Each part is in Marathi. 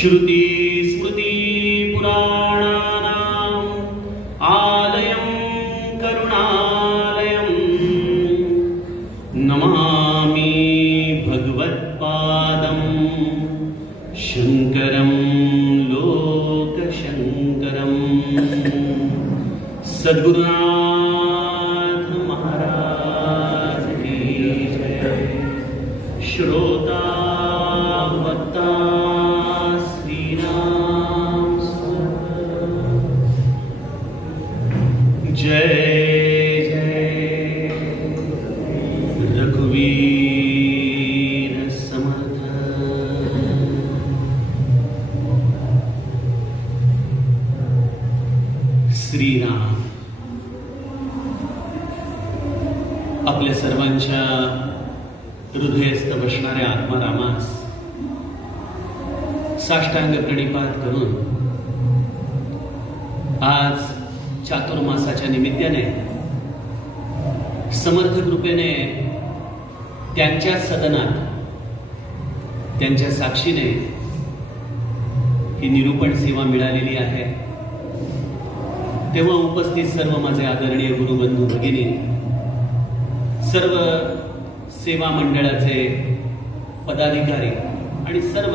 श्रुती स्मृती पुराणानाम् आलयं करुणालयं नमामि भगवत्पादं शंकरं लोकशंकरं। सद्गुरुनाथ महाराज की जय। श्रोता भक्ता श्रीराम जय जय रघुवीर समर्थ। श्रीराम आपल्या सर्वांच्या हृदयस्थ बसणाऱ्या आत्मारामास साष्टांग प्रणिपात करून आज चातुर्मासाच्या निमित्ताने समर्थ कृपेने त्यांच्या सदनात त्यांच्या साक्षीने ही निरूपण सेवा मिळालेली आहे। तेव्हा उपस्थित सर्व माझे आदरणीय गुरुबंधू भगिनी, सर्व सेवा मंडळाचे पदाधिकारी आणि सर्व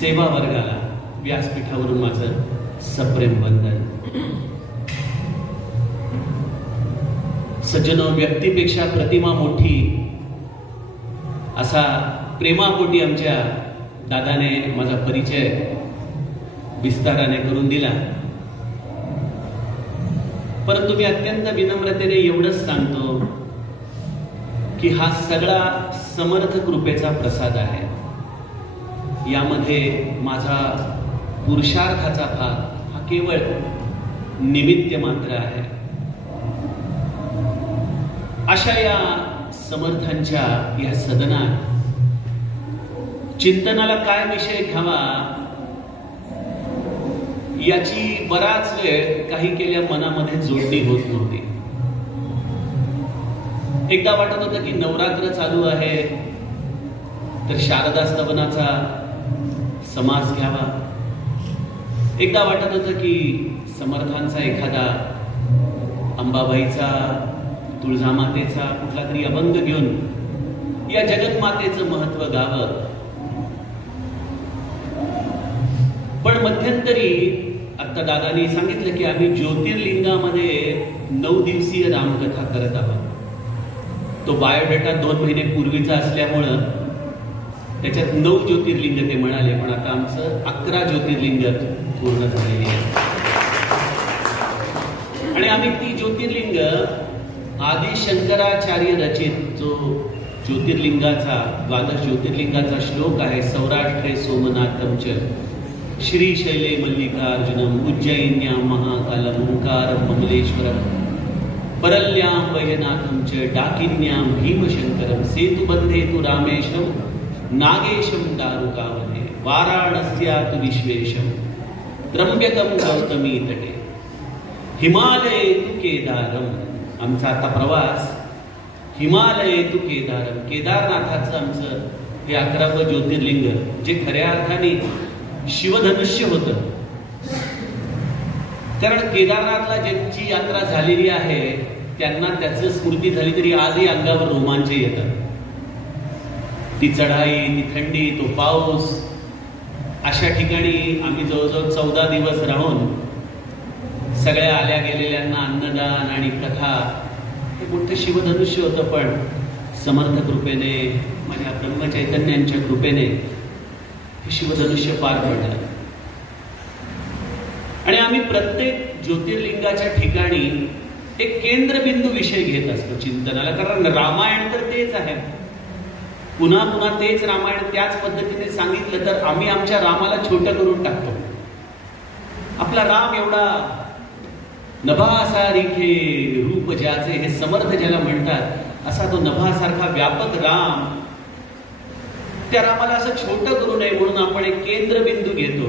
सेवा वर्गाला व्यासपीठावरून माझं सप्रेम वंदन। सज्जनो, व्यक्तीपेक्षा प्रतिमा मोठी असा प्रेमापोटी आमच्या दादाने माझा परिचय विस्ताराने करून दिला, परंतु मी अत्यंत विनम्रतेने एवढंच सांगतो की हा सगळा समर्थ कृपेचा प्रसाद आहे। यामध्ये माझा पुरुषार्थाचा भाग हा केवळ निमित्त मात्र आहे। अशा या समर्थांच्या या सदनात चिंतनाला काय विषय घ्यावा याची बराच वेळ काही केल्या मनामध्ये जोडणी होत नव्हती। एकदा वाटत होतं की नवरात्र चालू आहे तर शारदा स्तवनाचा समास घ्यावा, एकदा वाटत होतं की समर्थांचा एखादा अंबाबाईचा, तुळजामातेचा कुठला तरी अभंग घेऊन या जगन्मातेचं महत्व गावं। पण मध्यंतरी आता दादांनी सांगितलं की आम्ही ज्योतिर्लिंगामध्ये 9 दिवसीय रामकथा करत आहोत। तो बायोडेटा 2 महिने पूर्वीचा असल्यामुळं त्याच्यात 9 ज्योतिर्लिंग ते म्हणाले, पण आता आमचं 11 ज्योतिर्लिंग पूर्ण झालेली आहे। आणि आम्ही ती ज्योतिर्लिंग आदि शंकराचार्य रचित जो ज्योतिर्लिंगाचा 12 ज्योतिर्लिंगाचा श्लोक आहे, सौराष्ट्रे सोमनाथम च श्रीशैले मल्लिकार्जुनम उज्जयिन्यां महाकालम ओंकारं ममलेश्वरम परल्यां वैजनाथं च डाकिन्यां भीमशंकरं सेतुबंधे तु रामेशं नागेशं दारुकावने वाराणस्यात् विश्वेशं त्र्यंबकं गौतमी तटे हिमालये तु केदारम। आमचा आता प्रवास हिमालये तु केदारम, केदारनाथाचं आमचं हे 11वं ज्योतिर्लिंग, जे खऱ्या अर्थाने शिवधनुष्य होतं। कारण केदारनाथला ज्यांची यात्रा झालेली आहे त्यांना त्याची स्मृती झाली तरी आजही अंगावर रोमांच येतात। ती चढाई, ती थंडी, तो पाऊस, अशा ठिकाणी आम्ही जवळजवळ 14 दिवस राहून सगळ्या आल्या गेलेल्यांना अन्नदान आणि कथा, हे मोठं शिवधनुष्य होतं। पण समर्थ कृपेने, माझ्या ब्रह्मचैतन्यांच्या कृपेने हे शिवधनुष्य पार पडलं। आणि आम्ही प्रत्येक ज्योतिर्लिंगाच्या ठिकाणी एक केंद्रबिंदू विषय घेत असतो चिंतनाला। कारण रामायण तर तेच आहे, पुन्हा पुन्हा तेच रामायण त्याच पद्धतीने सांगितलं तर आम्ही आमच्या रामाला छोटं करून टाकतो। आपला राम एवढा नभासारिखे रूप ज्याचे, हे समर्थ ज्याला म्हणतात, असा तो नभासारखा व्यापक राम, त्या रामाला असं छोटं करू नये म्हणून आपण एक केंद्रबिंदू घेतो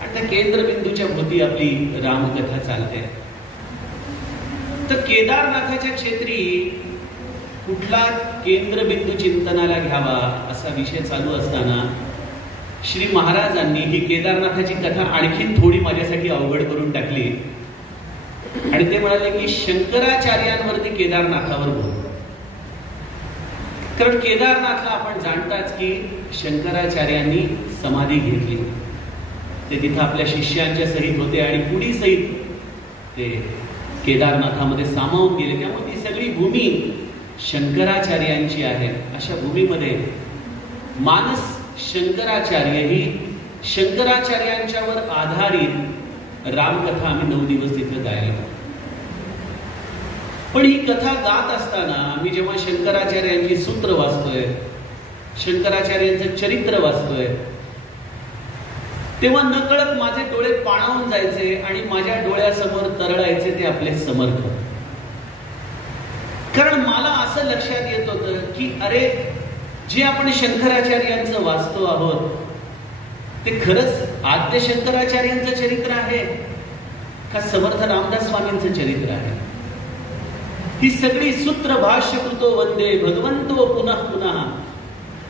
आणि त्या केंद्रबिंदूच्या भोवती आपली रामकथा चालते। तर केदारनाथाच्या क्षेत्री कुठला केंद्रबिंदू चिंतनाला घ्यावा असा विषय चालू असताना श्री महाराजांनी ही केदारनाथाची कथा आणखीन थोडी माझ्यासाठी अवघड करून टाकली आणि ते म्हणाले की शंकराचार्यांवरती केदारनाथावर बोल. कारण केदारनाथला आपण जाणताच की शंकराचार्यांनी समाधी घेतली, ते तिथं आपल्या शिष्यांच्या सहित होते आणि पुढी सहित ते केदारनाथामध्ये सामावून गेले. त्यामुळे ती सगळी भूमी शंकराचार्यांची आहे. अशा भूमीमध्ये मानस शंकराचार्य ही शंकराचार्यांच्यावर आधारित रामकथा आम्ही 9 दिवस तिथे गायला. पण ही कथा गात असताना मी जेव्हा शंकराचार्यांची सूत्र वाचतोय, शंकराचार्यांचं चरित्र वाचतोय, तेव्हा नकळत माझे डोळे पाणावून जायचे आणि माझ्या डोळ्यासमोर तरळायचे ते आपले समर्थ. कारण मला असं लक्षात येत होतं की अरे, जे आपण शंकराचार्यांचं वाचतो आहोत ते खरंच आद्य शंकराचार्यांचं चरित्र आहे का समर्थ रामदास स्वामींचं चरित्र आहे? ही सगळी सूत्र भाष्य कृतो वंदे भगवंतो पुनः पुनः,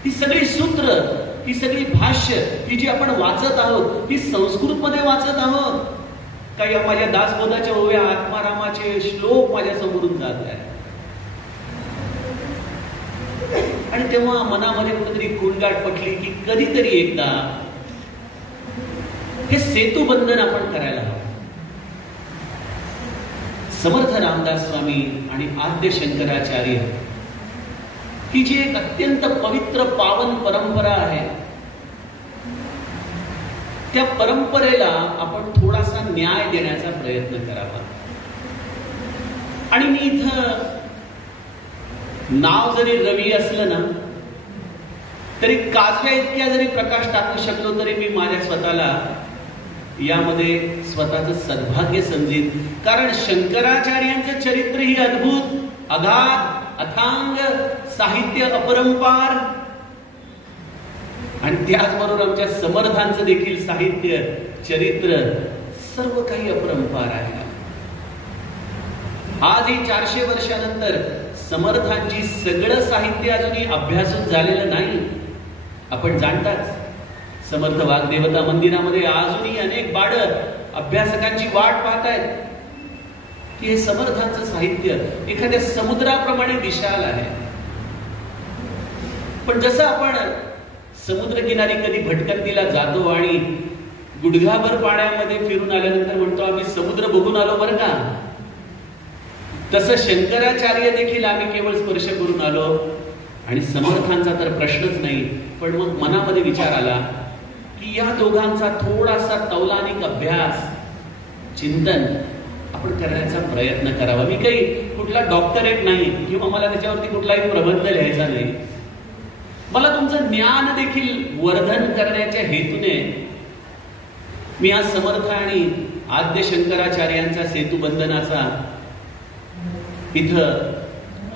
ही सगळी सूत्र, ही सगळी भाष्य ही जी आपण वाचत आहोत ही संस्कृत मध्ये वाचत आहोत का या माझ्या दासबोधाच्या ओव्या आत्मारामाचे श्लोक माझ्या समोरून जात आहे? आणि तेव्हा मनामध्ये कुठेतरी कुणगाट पटली की कधीतरी एकदा हे सेतुबंधन आपण करायला हवं. समर्थ रामदास स्वामी आणि आद्य शंकराचार्य ही जी एक अत्यंत पवित्र पावन परंपरा आहे, त्या परंपरेला आपण थोडासा न्याय देण्याचा प्रयत्न करावा. आणि मी इथं नाव जरी रवी असलं ना तरी काजव्या इतक्या जरी प्रकाश टाकू शकलो तरी मी माझ्या स्वतःला यामध्ये स्वतःचं सद्भाग्य समजेन. कारण शंकराचार्यांचं चरित्र ही अद्भुत, अगाध, अथांग, साहित्य अपरंपार आणि त्याचबरोबर आमच्या समर्थांचं देखील साहित्य, चरित्र सर्व काही अपरंपार आहे. आजही 400 वर्षानंतर समर्थांची सगळं साहित्य अजूनही अभ्यासून झालेलं नाही. आपण जाणताच समर्थ वाग्देवता मंदिरामध्ये अजूनही अनेक बाळ अभ्यासकांची वाट पाहतायत की हे समर्थांचं साहित्य एखाद्या समुद्राप्रमाणे विशाल आहे. पण जसं आपण समुद्रकिनारी कधी भटकंतीला जातो आणि गुडघाभर पाण्यामध्ये फिरून आल्यानंतर म्हणतो आम्ही समुद्र बघून आलो बरं का, तसं शंकराचार्य देखील आम्ही केवळ स्पर्श करून आलो आणि समर्थांचा तर प्रश्नच नाही. पण मग मनामध्ये विचार आला की या दोघांचा थोडासा तौलानिक अभ्यास, चिंतन आपण करण्याचा प्रयत्न करावा. मी काही कुठला डॉक्टरेट नाही किंवा मला त्याच्यावरती कुठलाही प्रबंध लिहायचा नाही. मला तुमचं ज्ञान देखील वर्धन करण्याच्या हेतूने मी आज समर्थ आणि आद्य शंकराचार्यांचा सेतुबंधनाचा इथं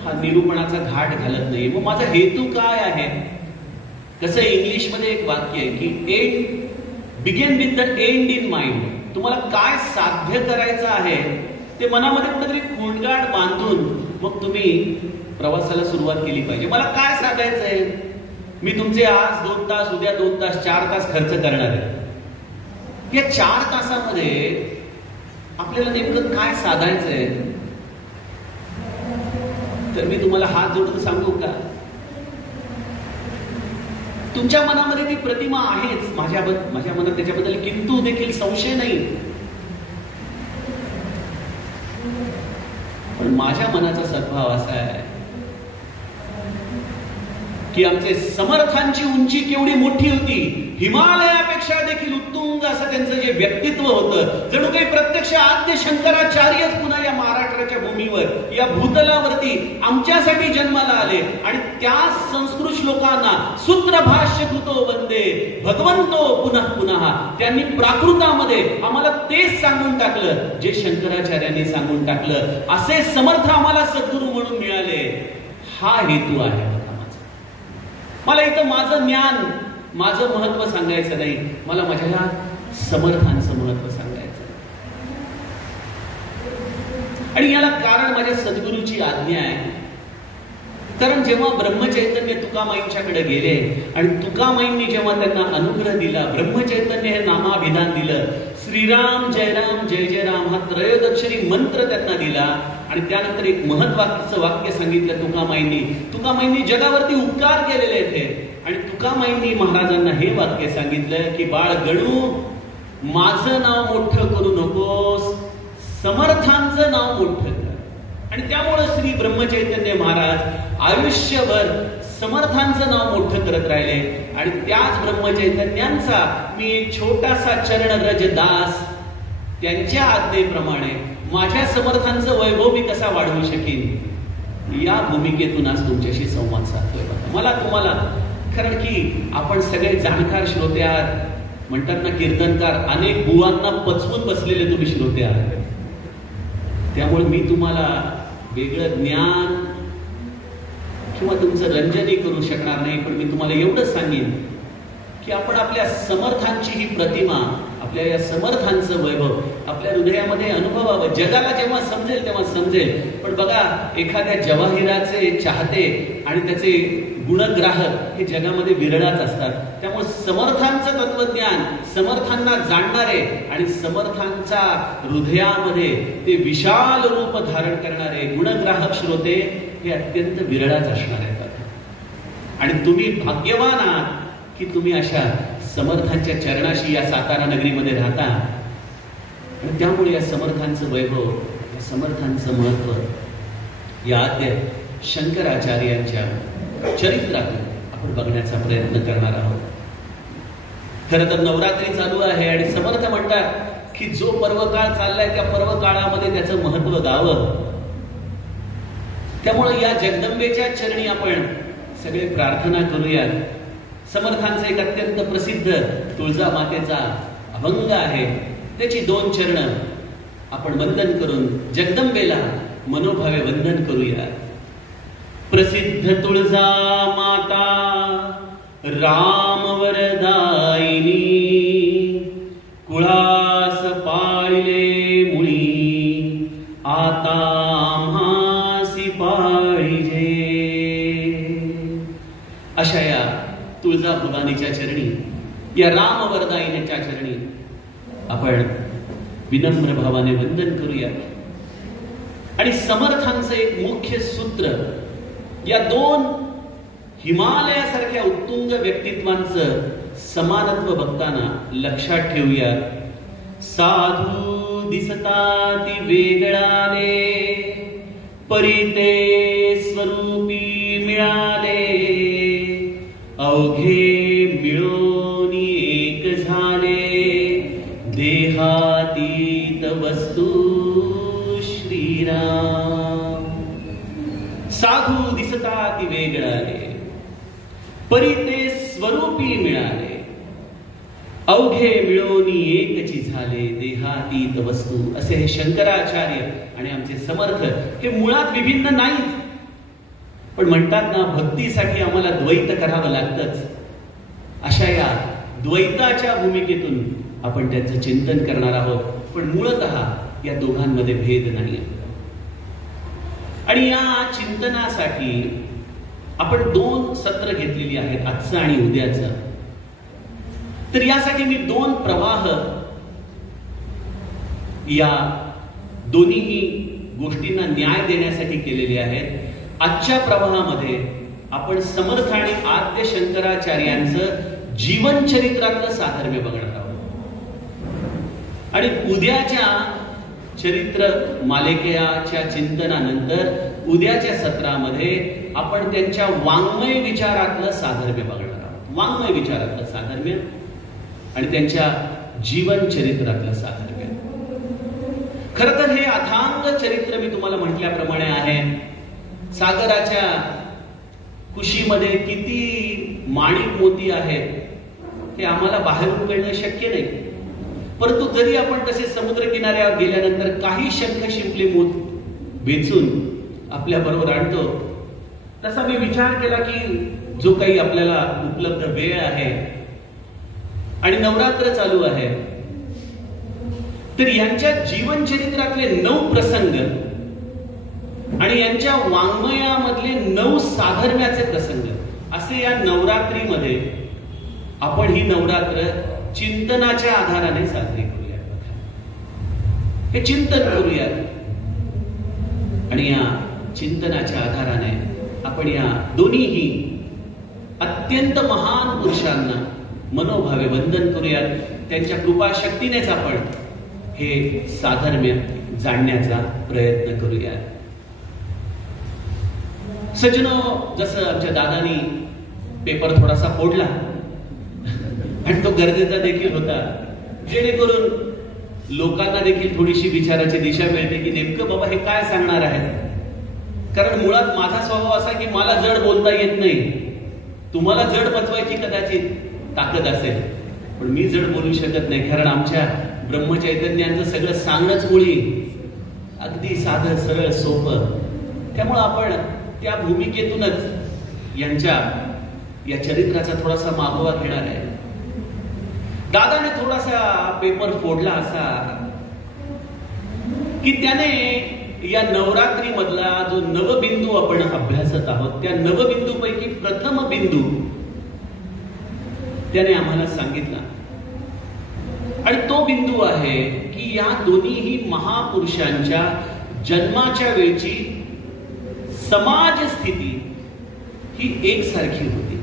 हा निरूपणाचा घाट घालत नाही. मग माझा हेतू काय आहे? कसं इंग्लिश मध्ये एक वाक्य आहे की end begin with the and in mind. तुम्हाला काय साध्य करायचं आहे ते मनामध्ये कुठेतरी कुणगाट बांधून मग तुम्ही प्रवासाला सुरुवात केली पाहिजे. मला काय साधायचंय? मी तुमचे आज 2 तास, उद्या 2 तास, 4 तास खर्च करणार आहे. या 4 तासामध्ये आपल्याला नेमकं काय साधायचंय? तर मी तुम्हाला हात जोडून सांगू का, तुमच्या मनामध्ये ती प्रतिमा आहेच, माझ्या मनात त्याच्याबद्दल किंतु देखील संशय नाही. पण माझ्या मनाचा सद्भाव असा आहे की आमचे समर्थांची उंची केवढी मोठी होती, हिमालयापेक्षा देखील उत्तुंग असं त्यांचं जे व्यक्तित्व होतं. जणू काही प्रत्यक्ष आद्य शंकराचार्यच पुन्हा या महाराष्ट्राच्या भूमीवर, या भूतलावरती आमच्यासाठी जन्माला आले आणि त्या संस्कृत श्लोकांना सूत्रभाष्य कृतो वंदे भगवंतो पुनः पुनः, त्यांनी प्राकृतामध्ये आम्हाला तेच सांगून टाकलं जे शंकराचार्यांनी सांगून टाकलं. असे समर्थ आम्हाला सद्गुरू म्हणून मिळाले. हा हेतू आहे मला. इथं माझं ज्ञान, माझं महत्व सांगायचं नाही, मला माझ्या ह्या समर्थांचं महत्व सांगायचं. आणि याला कारण माझ्या सद्गुरूची आज्ञा आहे कारण जेव्हा ब्रह्मचैतन्य तुकामाईंच्याकडे गेले आणि तुकामाईंनी जेव्हा त्यांना अनुग्रह दिला, ब्रह्मचैतन्य हे नामाभिधान दिलं, श्रीराम जय जय राम हा त्रयोदक्षरी मंत्र त्यांना दिला आणि त्यानंतर एक महत्वाचं वाक्य सांगितलं तुकामाईंनी जगावरती उपकार केलेले आहेत. आणि तुकामाईंनी महाराजांना हे वाक्य सांगितलं की बाळ गणू, माझं नाव मोठं करू नकोस, समर्थांचं नाव मोठं कर. आणि त्यामुळे श्री ब्रह्मचैतन्य महाराज आयुष्यभर समर्थांचं नाव मोठं करत राहिले. आणि त्याच ब्रह्मचैतन्यांचा मी एक छोटासा चरणरज दास, त्यांच्या आज्ञेप्रमाणे माझ्या समर्थांचं वैभव मी कसा वाढवू शकेन, या भूमिकेतून आज तुमच्याशी संवाद साधतोय. मला तुम्हाला, कारण की आपण सगळे जाणकार श्रोते आहात, म्हणतात ना कीर्तनकार, अनेक बुवांना पचवून बसलेले तुम्ही श्रोते आहात. त्यामुळे मी तुम्हाला वेगळं ज्ञान किंवा तुमचं रंजनही करू शकणार नाही, पण मी तुम्हाला एवढंच सांगेन की आपण आपल्या समर्थांची ही प्रतिमा, आपल्या या समर्थांचं वैभव आपल्या हृदयामध्ये अनुभवावं. जगाला जेव्हा समजेल तेव्हा समजेल. पण बघा, एखाद्या जवाहिराचे चाहते आणि त्याचे गुणग्राहक हे जगामध्ये विरळाच असतात. त्यामुळे समर्थांचं तत्वज्ञान, समर्थांना जाणणारे आणि समर्थांच्या हृदयामध्ये ते विशाल रूप धारण करणारे गुणग्राहक श्रोते हे अत्यंत विरळाच असणार आहेत. आणि तुम्ही भाग्यवान आहात की तुम्ही अशा समर्थांच्या चरणाशी या सातारा नगरीमध्ये राहता. आणि त्यामुळे या समर्थांचं वैभव, या समर्थांचं महत्व या आद्य शंकराचार्यांच्या चरित्रातून आपण बघण्याचा प्रयत्न करणार आहोत. खरं तर नवरात्री चालू आहे आणि समर्थ म्हणतात की जो पर्वकाळ चाललाय त्या पर्वकाळामध्ये त्याचं महत्व गावं. त्यामुळे या जगदंबेच्या चरणी आपण सगळे प्रार्थना करूयात. समर्थांचं एक अत्यंत प्रसिद्ध तुळजा मातेचा अभंग आहे, त्याची 2 चरण आपण वंदन करून जगदंबेला मनोभावे वंदन करूया. प्रसिद्ध तुळजा माता राम वरदायिनी, कुळास पाळले मुळी आता आम्हासी पाळिजे. अशा या तुळजा भवानीच्या चरणी, या राम वरदायिनीच्या चरणी आपण विनम्र भावाने वंदन करूया. आणि समर्थांचं एक मुख्य सूत्र, या 2 हिमालयासारख्या उत्तुंग व्यक्तित्वांचं समानत्व बघताना लक्षात ठेवूया. साधू दिसताती वेगळाने, परिते स्वरूपी मिळाले, अवघे मिळून एक झाले, देहातीत वस्तू श्रीराम. साधू दिसताती वेगळाले, परिते स्वरूपी मिळाले, अवघे मिळून एकची झाले, देहातीत वस्तू. असे हे शंकराचार्य आणि आमचे समर्थ हे मुळात विभिन्न नाहीत, पण म्हणतात ना भक्तीसाठी आम्हाला द्वैत करावं लागतंच. अशा या द्वैताच्या भूमिकेतून आपण त्याचं चिंतन करणार आहोत. पण मूळतः या दोघांमध्ये भेद नाही. आणि या चिंतनासाठी आपण 2 सत्र घेतलेली आहेत, आजचं आणि उद्याचं. तर यासाठी मी 2 प्रवाह या दोन्ही गोष्टींना न्याय देण्यासाठी केलेले आहेत. आजच्या प्रवाहामध्ये आपण समर्थ आणि आद्य शंकराचार्यांचं जीवन चरित्रातलं साधर्म्य बघणार आहोत. आणि उद्याच्या चरित्र मालिकेच्या चिंतनानंतर उद्याच्या सत्रामध्ये आपण त्यांच्या वाङ्मय विचारातलं साधर्म्य बघणार आहोत. वाङ्मय विचारातलं साधर्म्य आणि त्यांच्या जीवन चरित्रातलं साधर्म्य. खरं तर हे अथांग चरित्र मी तुम्हाला म्हटल्याप्रमाणे आहे. सागराच्या कुशीमध्ये किती माणिक मोती आहेत हे आम्हाला बाहेरून कळणं शक्य नाही. परंतु जरी आपण तसे समुद्र किनाऱ्यावर गेल्यानंतर काही शंख शिंपले मोत वेचून आपल्या बरोबर आणतो, तसा मी विचार केला की जो काही आपल्याला उपलब्ध वेळ आहे आणि नवरात्र चालू आहे, तर यांच्या जीवन चरित्रातले 9 प्रसंग आणि यांच्या वाङ्मयामधले 9 साधर्म्याचे प्रसंग असे या नवरात्रीमध्ये आपण ही नवरात्र चिंतनाच्या आधाराने साजरी करूयात. हे चिंतन करूयात आणि या चिंतनाच्या आधाराने आपण या दोन्हीही अत्यंत महान पुरुषांना मनोभावे वंदन करूयात. त्यांच्या कृपा शक्तीनेच आपण हे साधर्म्य जाणण्याचा प्रयत्न करूयात. सज्जनो, जसं आमच्या दादानी पेपर थोडासा फोडला आणि तो गरजेचा देखील होता, जेणेकरून लोकांना देखील थोडीशी विचाराची दिशा मिळते की नेमकं बाबा हे काय सांगणार आहे. कारण मुळात माझा स्वभाव असा की मला जड बोलता येत नाही. तुम्हाला जड पचवायची कदाचित ताकद असेल, पण मी जड बोलू शकत नाही. कारण आमच्या ब्रह्मचैतन्यांचं सगळं सांगणंच मुळी अगदी साधं सरळ सोपं. त्यामुळं आपण त्या भूमिकेतूनच यांच्या या चरित्राचा थोडासा मागोवा घेणार आहे. दादाने थोडासा पेपर फोडला असा की त्याने या नवरात्री मधला जो नवबिंदू आपण अभ्यासत आहोत त्या नवबिंदू पैकी प्रथम बिंदू त्याने आम्हाला सांगितला. आणि तो बिंदू आहे की या दोन्हीही महापुरुषांच्या जन्माच्या वेळची समाज स्थिती ही एकसारखी होती.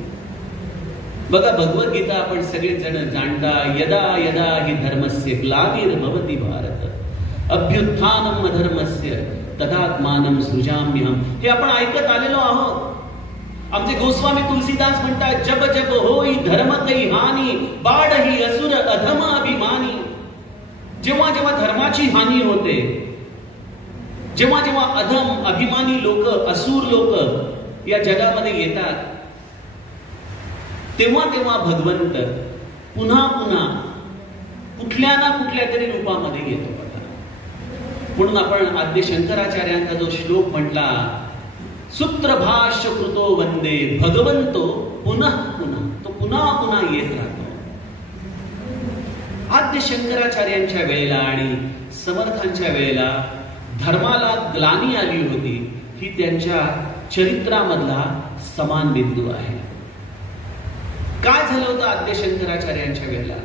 बघा, भगवद्गीता आपण सगळेच जण जाणता. यदा यदा हि धर्मस्य ग्लानिर्भवति भारत अभ्युत्थानम अधर्मस्य तदात्मानं सृजाम्यहम. हे आपण ऐकत आलेलो आहोत. आमचे गोस्वामी तुलसीदास म्हणतात, जब जब होई धर्म कई हानी बाढही असुर अधम अभिमानी. जेव्हा जेव्हा धर्माची हानी होते, जेव्हा जेव्हा अधम अभिमानी लोक, असुर लोक या जगामध्ये येतात, तेव्हा तेव्हा भगवंत पुन्हा पुन्हा कुठल्या ना कुठल्या तरी रूपामध्ये येतो. म्हणून आपण आद्य शंकराचार्यांचा जो श्लोक म्हटला, सूत्रभाष्य कृतो वंदे भगवंतो पुनः पुनः, तो पुन्हा पुन्हा येत राहतो. आद्य शंकराचार्यांच्या वेळेला आणि समर्थांच्या वेळेला धर्माला ग्लानी आली होती. ही त्यांच्या चरित्रामधला समान बिंदू आहे. काय झालं होतं आद्य शंकराचार्यांच्या वेळेला?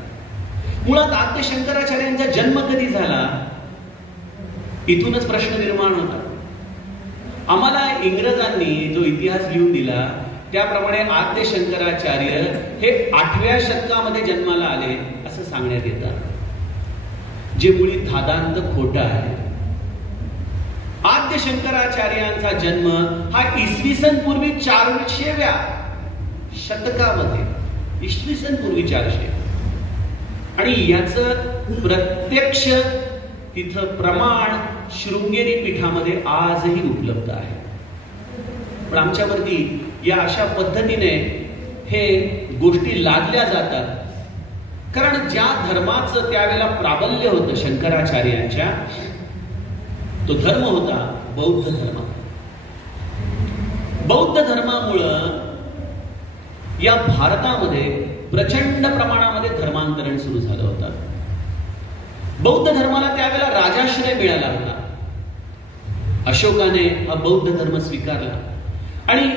मुळात आद्य शंकराचार्यांचा जन्म कधी झाला, इथूनच प्रश्न निर्माण होता. आम्हाला इंग्रजांनी जो इतिहास लिहून दिला त्याप्रमाणे आद्य शंकराचार्य हे 8व्या शतकामध्ये जन्माला आले असं सांगण्यात येतं, जे मुळी धादांत खोटं आहे. आद्य शंकराचार्यांचा जन्म हा इसवी सन पूर्वी 400व्या शतकामध्ये, इसवी सन पूर्वी 400. आणि याचं प्रत्यक्ष तिथं प्रमाण शृंगेरी पीठामध्ये आजही उपलब्ध आहे. पण आमच्यावरती या अशा पद्धतीने हे गोष्टी लादल्या जातात, कारण ज्या धर्माचं त्यावेळेला प्राबल्य होतं शंकराचार्यांच्या, तो धर्म होता बौद्ध धर्म. बौद्ध धर्मामुळं या भारतामध्ये प्रचंड प्रमाणामध्ये धर्मांतरण सुरू झालं होतं. बौद्ध धर्माला त्यावेळेला राजाश्रय मिळाला होता. अशोकाने हा बौद्ध धर्म स्वीकारला आणि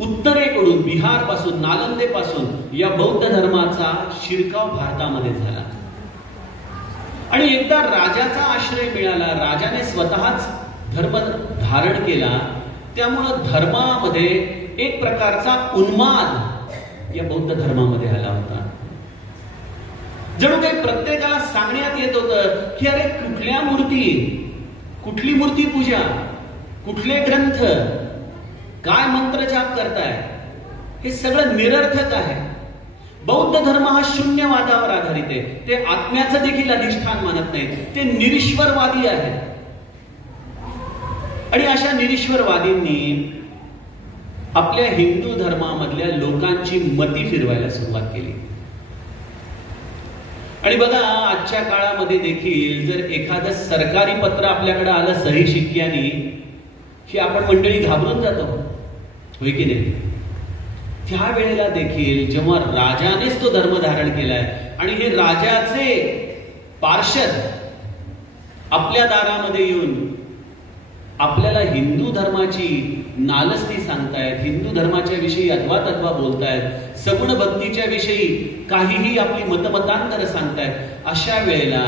उत्तरेकडून बिहार पासून, नालंदे पासून या बौद्ध धर्माचा शिरकाव भारतामध्ये झाला. आणि एकदा राजाचा आश्रय मिळाला, राजाने स्वतःच धर्म धारण केला, त्यामुळं धर्मामध्ये एक प्रकारचा उन्माद या बौद्ध धर्मामध्ये आला होता. जणू काही प्रत्येकाला सांगण्यात येत होतं की अरे कुठल्या मूर्ती, कुठली मूर्ती पूजा, कुठले ग्रंथ, काय मंत्र जाप करताय, हे सगळं निरर्थक आहे. बौद्ध धर्म हा शून्यवादावर आधारित आहे. ते आत्म्याचं देखील अधिष्ठान मानत नाही, ते निरीश्वरवादी आहे. आणि अशा निरीश्वरवादींनी आपल्या हिंदू धर्मामधल्या लोकांची मती फिरवायला सुरुवात केली. आणि बघा, आजच्या काळामध्ये देखील जर एखादं सरकारी पत्र आपल्याकडे आलं सही शिक्क्यानी की आपण मंडळी घाबरून जातो, होय की नाही? त्यावेळेला देखील जेव्हा राजानेच तो धर्म धारण केलाय आणि हे राजाचे पार्षद आपल्या दारामध्ये येऊन आपल्याला हिंदू धर्माची नालस्ती सांगतायत, हिंदू धर्माच्या विषयी अथवा बोलतायत, सगुण भक्तीच्या विषयी काहीही आपली मतमतांतर सांगतायत, अशा वेळेला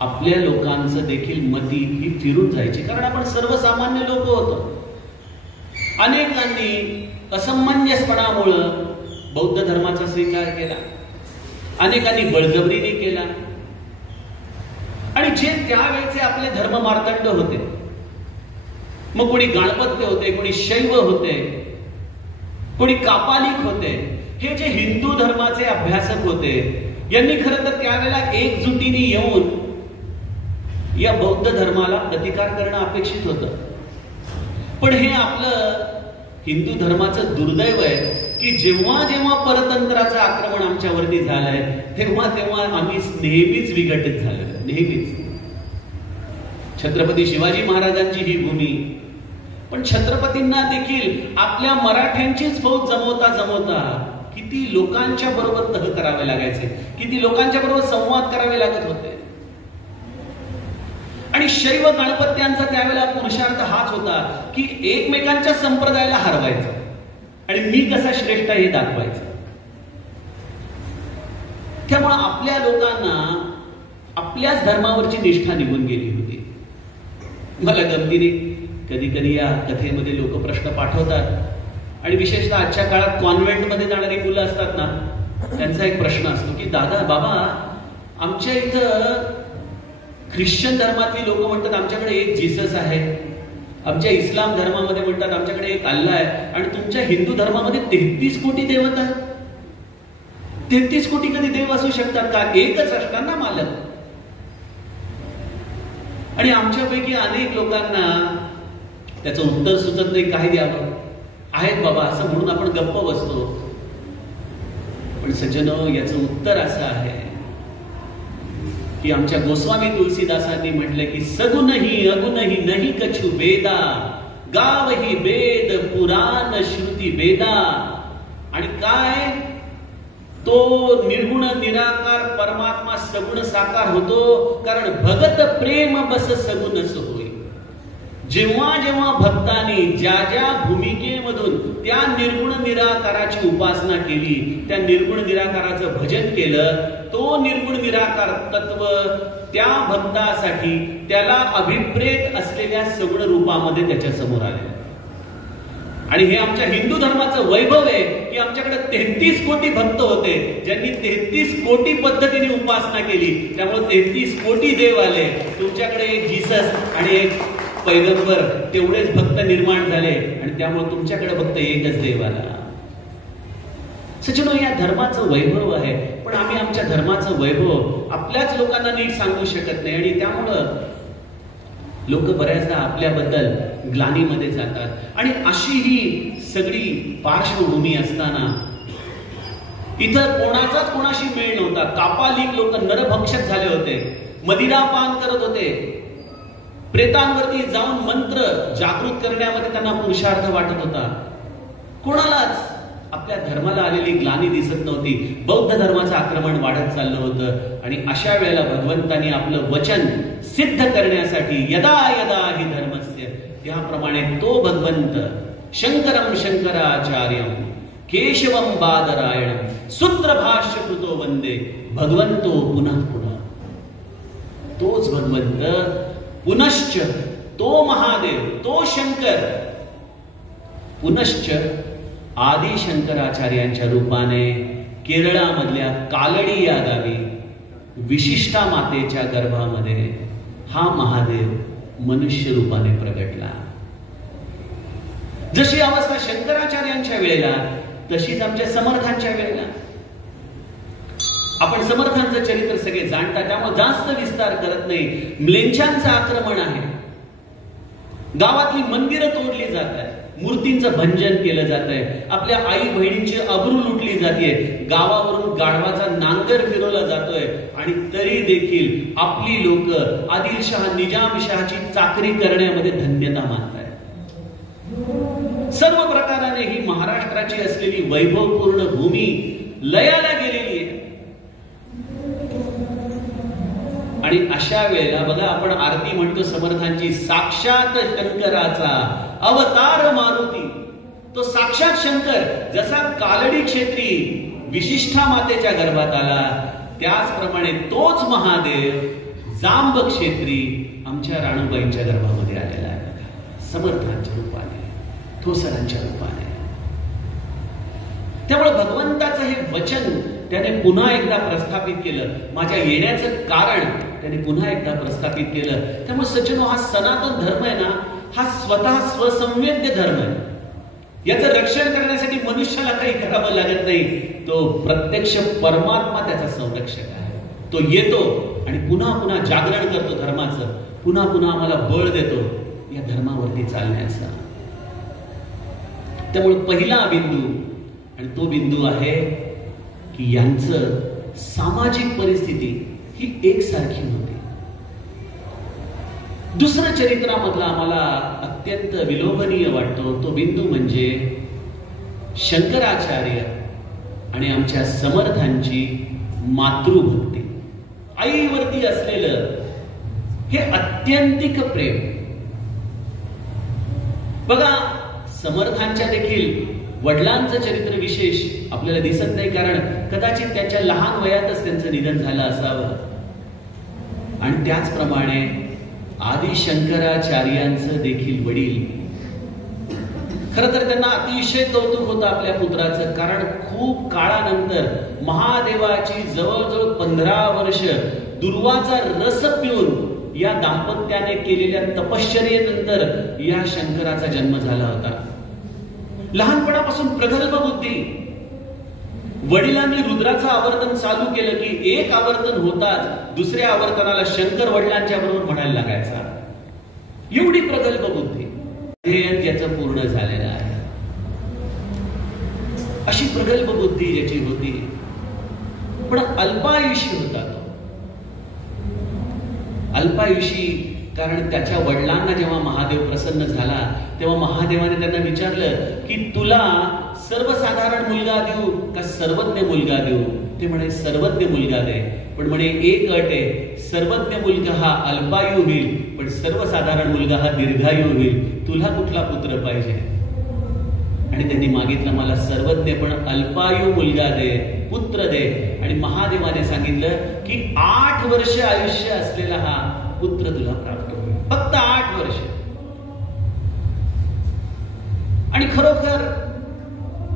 आपल्या लोकांचं देखील मती ही फिरून जायची. कारण आपण सर्वसामान्य लोक होतो. अनेकांनी असमंजसपणामुळं बौद्ध धर्माचा स्वीकार केला, अनेकांनी बळजबरीने केला. आणि जे त्यावेळेचे आपले धर्म मार्तंड होते, मग कोणी गणपत्य होते, कोणी शैव होते, कोणी कापालिक होते, हे जे हिंदू धर्माचे अभ्यासक होते, यांनी खरं तर त्यावेळेला एकजुटीने येऊन या बौद्ध धर्माला प्रतिकार करणं अपेक्षित होतं. पण हे आपलं हिंदू धर्माचं दुर्दैव आहे की जेव्हा जेव्हा परतंत्राचं आक्रमण आमच्यावरती झालंय तेव्हा तेव्हा आम्ही नेहमीच विघटित झालो. नेहमीच छत्रपती शिवाजी महाराजांची ही भूमी, पण छत्रपतींना देखील आपल्या मराठ्यांचीच फौज जमवता किती लोकांच्या बरोबर तह करावे लागायचे, किती लोकांच्या बरोबर संवाद करावे लागत होते. आणि शैव गणपत्यांचा त्यावेळेला पुरुषार्थ हाच होता की एकमेकांच्या संप्रदायाला हरवायचं आणि मी कसा श्रेष्ठ हे दाखवायचं. त्यामुळे आपल्या लोकांना आपल्याच धर्मावरची निष्ठा निघून गेली होती. मला गमतीने कधी कधी या कथेमध्ये लोक प्रश्न पाठवतात आणि विशेषतः आजच्या काळात कॉन्व्हेंटमध्ये जाणारी मुलं असतात ना, त्यांचा एक प्रश्न असतो की दादा बाबा, आमच्या इथं ख्रिश्चन धर्मातली लोक म्हणतात आमच्याकडे एक जीसस आहे, आमच्या इस्लाम धर्मामध्ये म्हणतात आमच्याकडे एक अल्लाह आहे, आणि तुमच्या हिंदू धर्मामध्ये 33 कोटी देवता आहेत. 33 कोटी कधी देव असू शकतात का? एकच असणार ना मालक. आणि आमच्यापैकी अनेक लोकांना त्याचं उत्तर सुचत नाही, काय द्यावं. आहेत बाबा असं म्हणून आपण गप्प बसतो. पण सज्जनो, याचं उत्तर असं आहे की आमच्या गोस्वामी तुलसीदासांनी म्हटलं की सगुनही अगुनही नाही कछु वेदा, गावही वेद पुराण श्रुती वेदा. आणि काय तो निर्गुण निराकार परमात्मा सगुण साकार होतो कारण भगत प्रेम बस सगुणच होय. जेव्हा जेव्हा भक्तांनी ज्या ज्या भूमिकेमधून त्या निर्गुण निराकाराची उपासना केली, त्या निर्गुण निराकाराचं भजन केलं, तो निर्गुण निराकार तत्व त्या भक्तासाठी त्याला अभिप्रेत असलेल्या सगुण रूपामध्ये त्याच्या समोर आले. आणि हे आमच्या हिंदू धर्माचं वैभव आहे की आमच्याकडे 33 कोटी भक्त होते ज्यांनी 33 कोटी पद्धतीने उपासना केली. त्यामुळे 33 कोटी देव आले. तुमच्याकडे एक जीसस आणि एक पैगंबर, तेवढेच भक्त निर्माण झाले आणि त्यामुळे तुमच्याकडे फक्त एकच देव आला. सचिनो, या धर्माचं वैभव आहे, पण आम्ही आमच्या धर्माचं वैभव आपल्याच लोकांना नीट सांगू शकत नाही. आणि त्यामुळं लोक बऱ्याचदा आपल्याबद्दल ग्लानीमध्ये जातात. आणि अशी ही सगळी पार्श्वभूमी असताना इथं कोणाचाच कोणाशी मेळ नव्हता. कापालिक लोक नरभक्षक झाले होते, मदिरापान करत होते, प्रेतांवरती जाऊन मंत्र जागृत करण्यामध्ये त्यांना पुरुषार्थ वाटत होता. कोणालाच आपल्या धर्माला आलेली ग्लानी दिसत नव्हती. बौद्ध धर्माचं आक्रमण वाढत चाललं होतं. आणि अशा वेळेला भगवंतांनी आपलं वचन सिद्ध करण्यासाठी यदा यदा हि धर्मस्य, याप्रमाणे तो भगवंत शंकरम शंकराचार्यम केशवम बादरायणम सूत्रभाष्य कृतो वंदे भगवंतो पुनः पुनः. तोच भगवंत पुनश्च, तो महादेव, तो शंकर, पुनश्च आदि शंकराचार्यांच्या रूपाने केरळामधल्या कालडी या गावी विशिष्टा मातेच्या गर्भामध्ये हा महादेव मनुष्य रूपाने प्रगटला. जशी अवस्था शंकराचार्यांच्या वेळेला तशीच आमच्या समर्थांच्या वेळेला. आपण समर्थांचं चरित्र सगळे जाणता, त्यामुळे जास्त विस्तार करत नाही. म्लेच्छांचं आक्रमण आहे, गावातली मंदिरं तोडली जात आहेत, मूर्तींचं भंजन केलं जात आहे, आपल्या आई बहिणींची अब्रू लुटली जाते, गावावरून गाढवाचा नांगर फिरवला जातोय. आणि तरी देखील आपली लोक आदिलशाह निजामशाहची चाकरी करण्यामध्ये धन्यता मानतायत. सर्व प्रकाराने ही महाराष्ट्राची असलेली वैभवपूर्ण भूमी लयाला गेलेली आहे. आणि अशा वेळेला बघा, आपण आरती म्हणतो समर्थांची, साक्षात शंकराचा अवतार मारुती. तो साक्षात शंकर जसा कालडी क्षेत्री विशिष्ठा मातेच्या गर्भात आला, त्याचप्रमाणे तोच महादेव जांब क्षेत्री आमच्या राणूबाईंच्या गर्भामध्ये आलेला आहे. समर्थांच्या रूपाने, ठोसरांच्या रूपाने. त्यामुळे भगवंताचं हे वचन त्याने पुन्हा एकदा प्रस्थापित केलं. माझ्या येण्याचं कारण त्याने पुन्हा एकदा प्रस्थापित केलं. त्यामुळे सज्जनो, हा सनातन धर्म आहे ना, हा स्वतः स्वसंवेद्य धर्म आहे. याचं रक्षण करण्यासाठी मनुष्याला काही करावं लागत नाही. तो प्रत्यक्ष परमात्मा त्याचा संरक्षक आहे. तो येतो आणि पुन्हा पुन्हा जागरण करतो धर्माचं, पुन्हा पुन्हा आम्हाला बळ देतो या धर्मावरती चालण्याचा. त्यामुळे पहिला बिंदू, आणि तो बिंदू आहे की यांचं सामाजिक परिस्थिती ही एकसारखी होती. दुसरं चरित्रामधला आम्हाला अत्यंत विलोभनीय वाटतो तो बिंदू म्हणजे शंकराचार्य आणि आमच्या समर्थांची मातृभक्ती. आईवरती असलेलं हे अत्यंतिक प्रेम. बघा, समर्थांच्या देखील वडिलांचं चरित्र विशेष आपल्याला दिसत नाही, कारण कदाचित त्याच्या लहान वयातच त्यांचं निधन झालं असावं. आणि त्याचप्रमाणे आदि शंकराचार्यांचं देखील वडील, खरं तर त्यांना अतिशय कौतुक होतं आपल्या पुत्राचं, कारण खूप काळानंतर महादेवाची जवळजवळ 15 वर्ष दुर्वाचा रस पिऊन या दाम्पत्याने केलेल्या तपश्चर्येनंतर या शंकराचा जन्म झाला होता. लहानपणापासून प्रगल्भ बुद्धी. वडिलांनी रुद्राचं आवर्तन चालू केलं की एक आवर्तन होताच दुसऱ्या आवर्तनाला शंकर वडिलांच्या बरोबर म्हणायला लागायचा. एवढी प्रगल्भ बुद्धी. याचं पूर्ण झालेलं आहे. अशी प्रगल्भ बुद्धी ज्याची होती, पण अल्पायुषी होता तो. अल्पायुषी कारण त्याच्या वडिलांना जेव्हा महादेव प्रसन्न झाला तेव्हा महादेवाने त्यांना विचारलं की तुला सर्वसाधारण मुलगा देऊ का सर्वज्ञ मुलगा देऊ? ते म्हणे सर्वज्ञ मुलगा दे, पण म्हणे एक अट आहे, सर्वज्ञ मुलगा हा अल्पायू होईल पण सर्वसाधारण मुलगा हा दीर्घायू होईल. तुला कुठला पुत्र पाहिजे? आणि त्यांनी मागितलं मला सर्वज्ञ पण अल्पायू मुलगा दे, पुत्र दे. आणि महादेवाने सांगितलं की 8 वर्ष आयुष्य असलेला हा पुत्र तुला प्राप्त होईल. फक्त 8 वर्ष. आणि खरोखर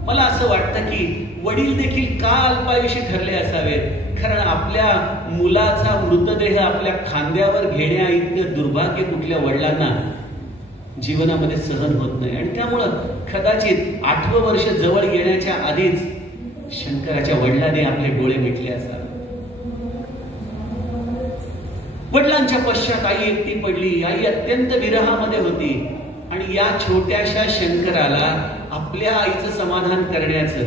मला असं वाटतं की वडील देखील का अल्पायुषी ठरले असावेत, कारण आपल्या मुलाचा मृतदेह आपल्या खांद्यावर घेण्या इतकं दुर्भाग्य कुठल्या वडिलांना जीवनामध्ये सहन होत नाही. आणि त्यामुळं कदाचित 8वं वर्ष जवळ येण्याच्या आधीच शंकराच्या वडिलांनी आपले डोळे मिटले असावे. वडिलांच्या पश्चात आई एकटी पडली. आई अत्यंत विरहामध्ये होती आणि या छोट्याशा शंकराला आपल्या आईचं समाधान करण्याचं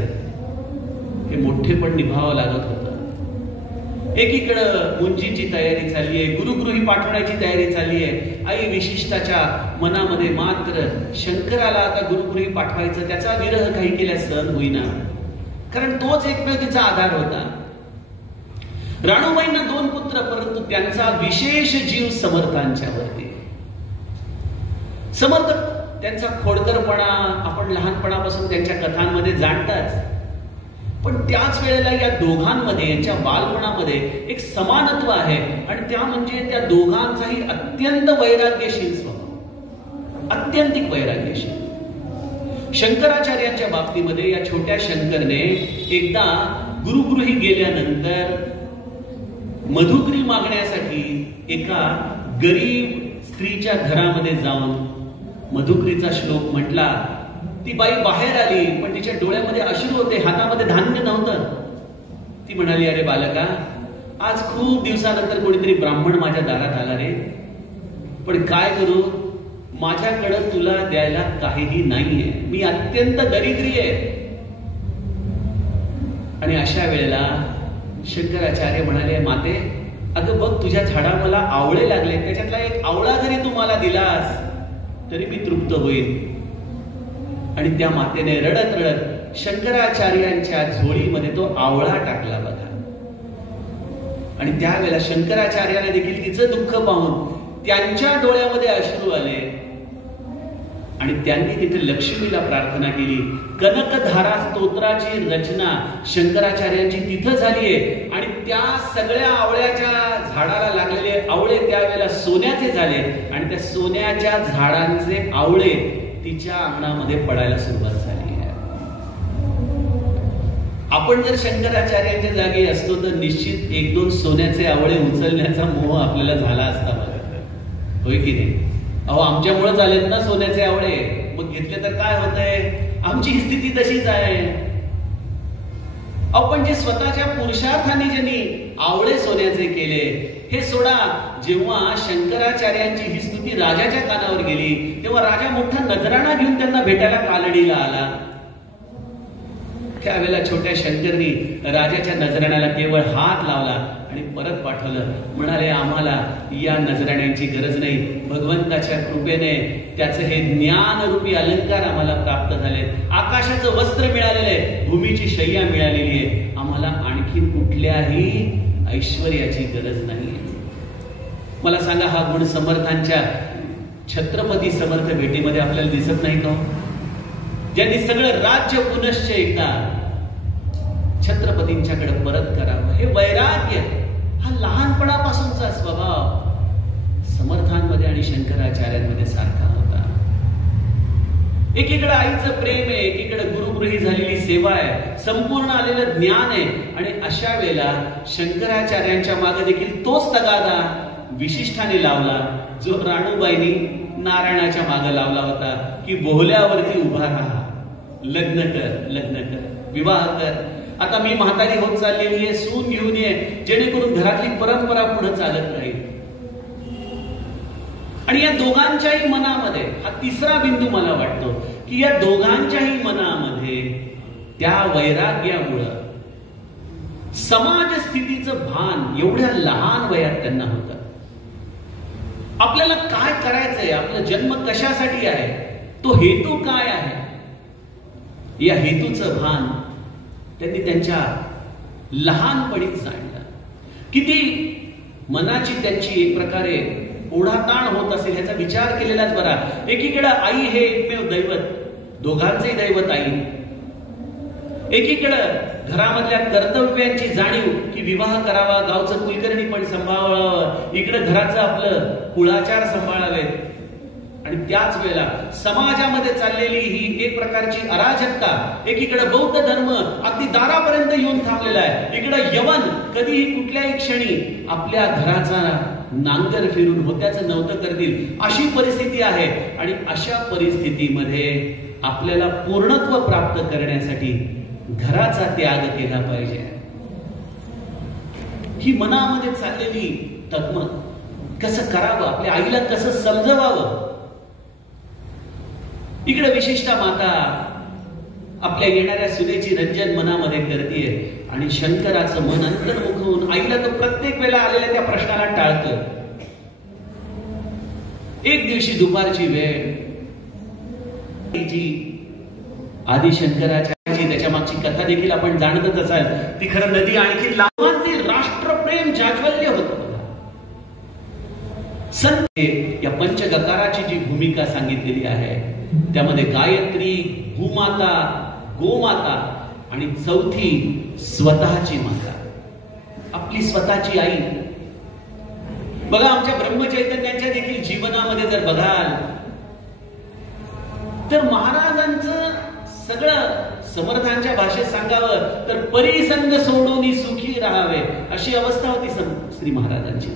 हे मोठेपण निभावावं लागत होतं. एकीकडं मुंजीची तयारी चालली आहे, गुरुगृही पाठवण्याची तयारी चालली आहे. आई विशिष्टाच्या मनामध्ये मात्र शंकराला आता गुरुगृही पाठवायचं, त्याचा विरह काही केल्या सहन होईना, कारण तोच एकमेव तिचा आधार होता. राणूबाईंना 2 पुत्र, परंतु त्यांचा विशेष जीव समर्थांच्यावरती. समर्थ त्यांचा खोडकरपणा आपण लहानपणापासून त्यांच्या कथांमध्ये जाणताच, पण त्याच वेळेला या दोघांमध्ये, यांच्या बालपणामध्ये एक समानत्व आहे आणि त्या म्हणजे त्या दोघांचाही अत्यंत वैराग्यशील स्वभाव, अत्यंतिक वैराग्यशील. शंकराचार्यांच्या बाबतीमध्ये या छोट्या शंकरने एकदा गुरुगृही गेल्यानंतर मधुकरी मागण्यासाठी एका गरीब स्त्रीच्या घरामध्ये जाऊन मधुकरीचा श्लोक म्हटला. ती बाई बाहेर आली पण तिच्या डोळ्यामध्ये अश्रू होते, हातामध्ये धान्य नव्हतं. ती म्हणाली, अरे बालका, आज खूप दिवसानंतर कोणीतरी ब्राह्मण माझ्या दारात आला रे, पण काय करू, माझ्याकडं तुला द्यायला काहीही नाहीये, मी अत्यंत दरिद्री आहे. आणि अशा वेळेला शंकराचार्य म्हणाले, माते, अगं बघ, तुझ्या झाडा मला आवळे लागले, त्याच्यातला एक आवळा जरी तू मला दिलास तरी मी तृप्त होईल. आणि त्या मातेने रडत रडत शंकराचार्यांच्या झोळीमध्ये तो आवळा टाकला बघा. आणि त्यावेळेला शंकराचार्याने देखील तिचं दुःख पाहून त्यांच्या डोळ्यामध्ये अश्रू आले आणि त्यांनी तिथे लक्ष्मीला प्रार्थना केली. कनकधारा स्तोत्राची रचना शंकराचार्यांची तिथं झालीये आणि त्या सगळ्या आवळ्याच्या झाडाला लागलेले आवळे त्यावेळेला सोन्याचे झाले आणि त्या सोन्याच्या झाडांचे आवळे तिच्या अंगणामध्ये पडायला सुरुवात झाली आहे. आपण जर शंकराचार्यांच्या जागी असतो तर निश्चित 1-2 सोन्याचे आवळे उचलण्याचा मोह आपल्याला झाला असता बघा, होय की नाही? अहो आमच्यामुळे झालेत ना सोन्याचे आवळे, मग घेतले तर काय होतंय? आमची स्थिती तशीच आहे. आपण जे स्वतःच्या पुरुषार्थाने ज्यांनी आवळे सोन्याचे केले हे सोडा. जेव्हा शंकराचार्यांची ही स्तुती राजाच्या कानावर गेली तेव्हा राजा मोठा नजराणा घेऊन त्यांना भेटायला कालडीला आला. त्यावेळेला छोट्या शंकरनी राजाच्या नजराण्याला केवळ हात लावला आणि परत पाठवलं. म्हणाले आम्हाला या नजराण्यांची गरज नाही, भगवंताच्या कृपेने त्याचं हे ज्ञानरूपी अलंकार आम्हाला प्राप्त झाले, आकाशाचं वस्त्र मिळालेलं आहे, भूमीची शय्या मिळालेली आहे, आम्हाला आणखी कुठल्याही ऐश्वर्याची गरज नाही. मला सांगा, हा गुण समर्थांच्या छत्रपती समर्थ भेटीमध्ये आपल्याला दिसत नाही का? ज्यांनी सगळं राज्य पुनश्च एकदा छत्रपतींच्याकडे परत करावं, हे वैराग्य, हा लहानपणापासूनचा स्वभाव समर्थांमध्ये आणि शंकराचार्यांमध्ये सारखा होता. एकीकडे आईचं प्रेम आहे, एकीकडे गुरुगृही झालेली सेवा आहे, संपूर्ण आलेलं ज्ञान आहे आणि अशा वेळेला शंकराचार्यांच्या मागे देखील तोच तगादा विशिष्टाने लावला जो राणूबाईंनी नारायणाच्या मागे लावला होता की बोहल्यावरती उभा राहा, लग्न कर, लग्न कर, विवाह कर. आता मी म्हातारी होत चाललेली आहे, सून घेऊन ये जेणेकरून घरातली परंपरा पुढे चालत राहील. आणि या दोघांच्याही मनामध्ये हा तिसरा बिंदू मला वाटतो की या दोघांच्याही मनामध्ये त्या वैराग्यामुळं समाज स्थितीचं भान एवढ्या लहान वयात त्यांना होतं. आपल्याला काय करायचंय, आपला जन्म कशासाठी आहे, तो हेतू काय आहे, या हेतूचं भान त्यांनी त्यांच्या लहानपणीच जाणलं. किती मनाची त्यांची एक प्रकारे ओढाताण होत असेल ह्याचा विचार केलेलाच बरा. एकीकडे आई हे एकमेव दैवत, दोघांचेही दैवत आई, एकीकडे घरामधल्या कर्तव्यांची जाणीव की विवाह करावा, गावचं कुलकर्णी पण सांभाळावं, इकडे घराचं आपलं कुळाचार सांभाळावेत आणि त्याच वेळेला समाजामध्ये चाललेली ही एक प्रकारची अराजकता. एकीकडे बौद्ध धर्म अगदी दारापर्यंत येऊन थांबलेला आहे, इकडे यवन कधीही कुठल्याही क्षणी आपल्या घराचा नांगर फिरून होत्याचं नव्हतं करतील अशी परिस्थिती आहे. आणि अशा परिस्थितीमध्ये आपल्याला पूर्णत्व प्राप्त करण्यासाठी घराचा त्याग केला पाहिजे. ही मनामध्ये चाललेली तगमग, कसं करावं, आपल्या आईला कसं समजवावं. इकडे विशिष्टा माता आपल्या येणाऱ्या सुनेची रंजन मनामध्ये करतेय आणि शंकराचं मन अंतर्मुख होऊन आईला तो प्रत्येक वेळेला आलेल्या त्या प्रश्नाला टाळतं. एक दिवशी दुपारची वेळ, जी आदि शंकराचार्याची त्याच्या मागची कथा देखील आपण जाणतच असाल, ती खरं नदी आणखी लांबांचे राष्ट्रप्रेम जाज्वल्य होतं. संत या पंचगकाराची जी भूमिका सांगितलेली आहे त्यामध्ये गायत्री, भूमाता, गोमाता आणि चौथी स्वतःची माता, आपली स्वतःची आई. बघा, आमच्या ब्रह्मचैतन्याच्या देखील जीवनामध्ये जर बघाल तर महाराजांचं सगळं, समर्थांच्या भाषेत सांगावं तर परिसंग सोडून सुखी राहावे अशी अवस्था होती श्री महाराजांची.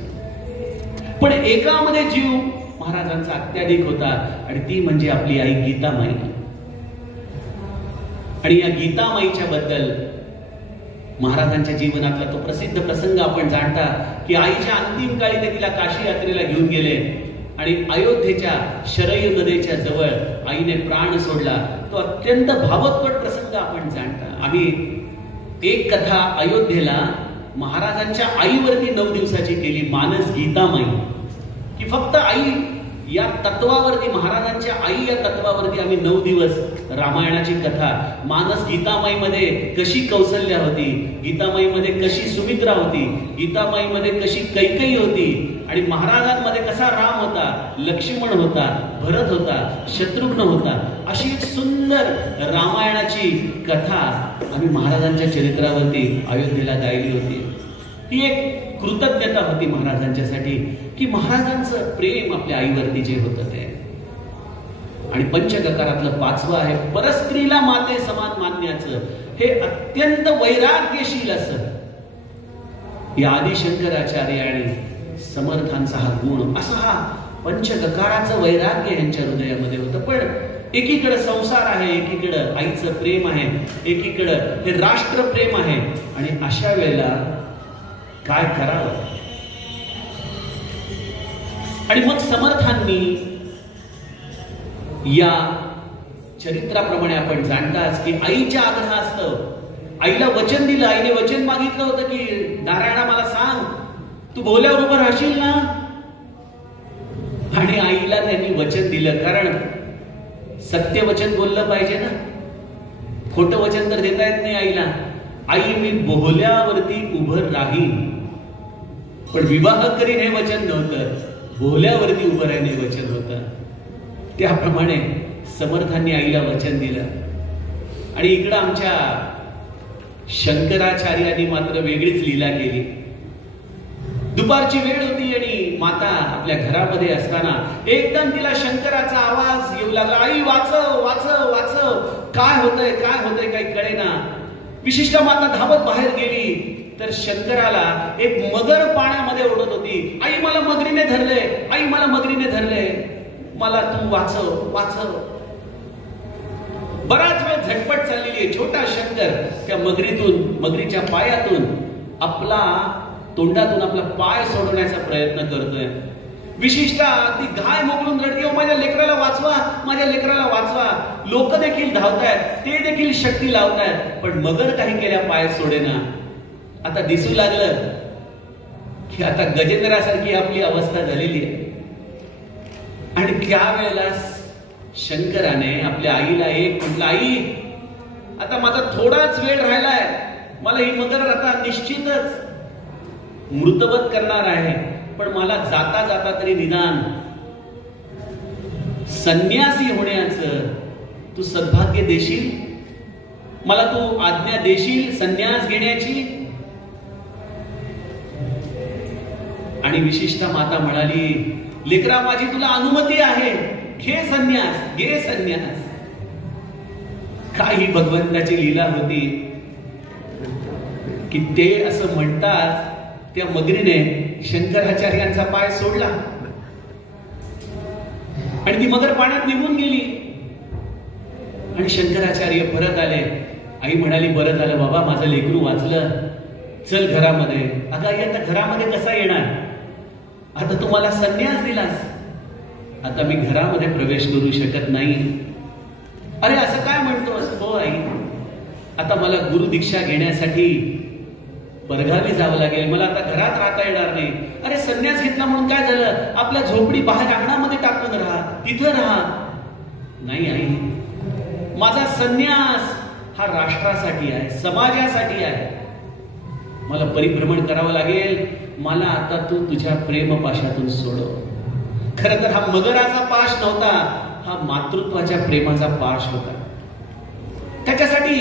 पण एकामध्ये जीव महाराजांचा अत्याधिक होता आणि ती म्हणजे आपली आई गीतामाई. आणि या गीतामाईच्या बद्दल महाराजांच्या जीवनातला तो प्रसिद्ध प्रसंग आपण जाणता की आईच्या अंतिम काळी ते तिला काशी यात्रेला घेऊन गेले आणि अयोध्येच्या शरयू नदीच्या जवळ आईने प्राण सोडला. तो अत्यंत भावस्फोट प्रसंग आपण जाणता. आम्ही एक कथा अयोध्येला महाराजांच्या आईवरती 9 दिवसाची केली, मानस गीतामाई, की फक्त आई या तत्वावरती, महाराजांच्या आई या तत्वावरती आम्ही 9 दिवस रामायणाची कथा, मानस गीतामाईमध्ये कशी कौसल्या होती, गीतामाईमध्ये कशी सुमित्रा होती, गीतामाईमध्ये कशी कैकेयी होती, आणि महाराजांमध्ये कसा राम होता, लक्ष्मण होता, भरत होता, शत्रुघ्न होता, अशी एक सुंदर रामायणाची कथा आम्ही महाराजांच्या चरित्रावरती अयोध्येला गायली होती. ही एक कृतज्ञता होती महाराजांच्यासाठी की महाराजांचं प्रेम आपल्या आईवरती जे होतं ते. आणि पंचककारातलं 5वं आहे परस्त्रीला माते समान मानण्याचं. हे अत्यंत वैराग्यशील असं या आदिशंकराचार्य आणि समर्थांचा हा गुण, असा हा पंचककाराचं वैराग्य यांच्या हृदयामध्ये होतं. पण एकीकडे संसार आहे, एकीकडे आईचं प्रेम आहे, एकीकडे हे राष्ट्रप्रेम आहे. आणि अशा वेळेला काय करावं? आणि मग समर्थांनी या चरित्राप्रमाणे आपण जाणताच की आईच्या आग्रहास्तव आईला वचन दिलं. आईने वचन मागितलं होतं की नारायणा मला सांग, तू भोल्यावर उभं राहशील ना? आणि आईला त्यांनी वचन दिलं, कारण सत्य वचन बोललं पाहिजे ना, खोटं वचन तर देता येत नाही आईला. आई मी भोल्यावरती उभं राहीन, पण विवाह करीन हे वचन नव्हतं, भोल्यावरती उभं राहीन हे वचन होतं. त्याप्रमाणे समर्थांनी आईला वचन दिलं. आणि इकडं आमच्या शंकराचार्यांनी मात्र वेगळीच लीला केली. दुपारची वेळ होती आणि माता आपल्या घरामध्ये असताना एकदम तिला शंकराचा आवाज येऊ लागला, आई वाचव वाचव वाचव, काय होतंय काय होतंय काही कळेना. विशिष्ट माता धावत बाहेर गेली तर शंकराला एक मगर पाण्यामध्ये ओढत होती. आई मला मगरीने धरले, आई मला मगरीने धरले, मला तू वाचव वाचव. बराच वेळ झटपट चाललेली आहे. छोटा शंकर त्या मगरीतून, मगरीच्या पायातून आपला तोंडातून आपला पाय सोडवण्याचा प्रयत्न करतोय. विशिष्टा ती घाय मोकळून रडते, माझ्या लेकराला वाचवा, माझ्या लेकराला वाचवा. लोक देखील धावतायत, ते देखील शक्ती लावतायत, पण मगर काही केल्या पाय सोडेना. आता दिसू लागलं की आता गजेंद्रासारखी आपली अवस्था झालेली आहे. आणि त्यावेळेला शंकराने आपल्या आईला एक म्हटलं, आई आता माझा थोडाच वेळ राहिलाय, मला ही मगर आता निश्चितच मृतवत करणार आहे, पण मला जाता जाता तरी निदान संन्यासी होण्याचं तू सद्भाग्य देशील, मला तू आज्ञा देशील संन्यास घेण्याची. आणि विशिष्टा माता म्हणाली, लेकरा माझी तुला अनुमती आहे, घे संन्यास, घे संन्यास. काही भगवंताची लीला होती की ते असं म्हणतात त्या मगरीने शंकराचार्यांचा पाय सोडला आणि ती मगर पाण्यात निघून गेली. आणि शंकराचार्य परत आले. आई म्हणाली, बरं झालं बाबा, माझं लेकरू वाचलं, चल घरामध्ये. अगं आई आता घरामध्ये कसा येणार, आता तू मला संन्यास दिलास, आता मी घरामध्ये प्रवेश करू शकत नाही. अरे असं काय म्हणतोस? हो आई, आता मला गुरु दीक्षा घेण्यासाठी परगावी जावं लागेल, मला आता घरात राहता येणार नाही. अरे संन्यास घेतला म्हणून काय झालं, आपल्या झोपडी बाहेर अंगणामध्ये टाकून राहा, तिथं राहा. नाही आई, माझा संन्यास हा राष्ट्रासाठी आहे, समाजासाठी आहे. मला परिभ्रमण करावं लागेल, मला आता तू तुझ्या प्रेमपाशातून सोडव. खरं तर हा मगराचा पाश नव्हता, हा मातृत्वाच्या प्रेमाचा पाश होता. त्याच्यासाठी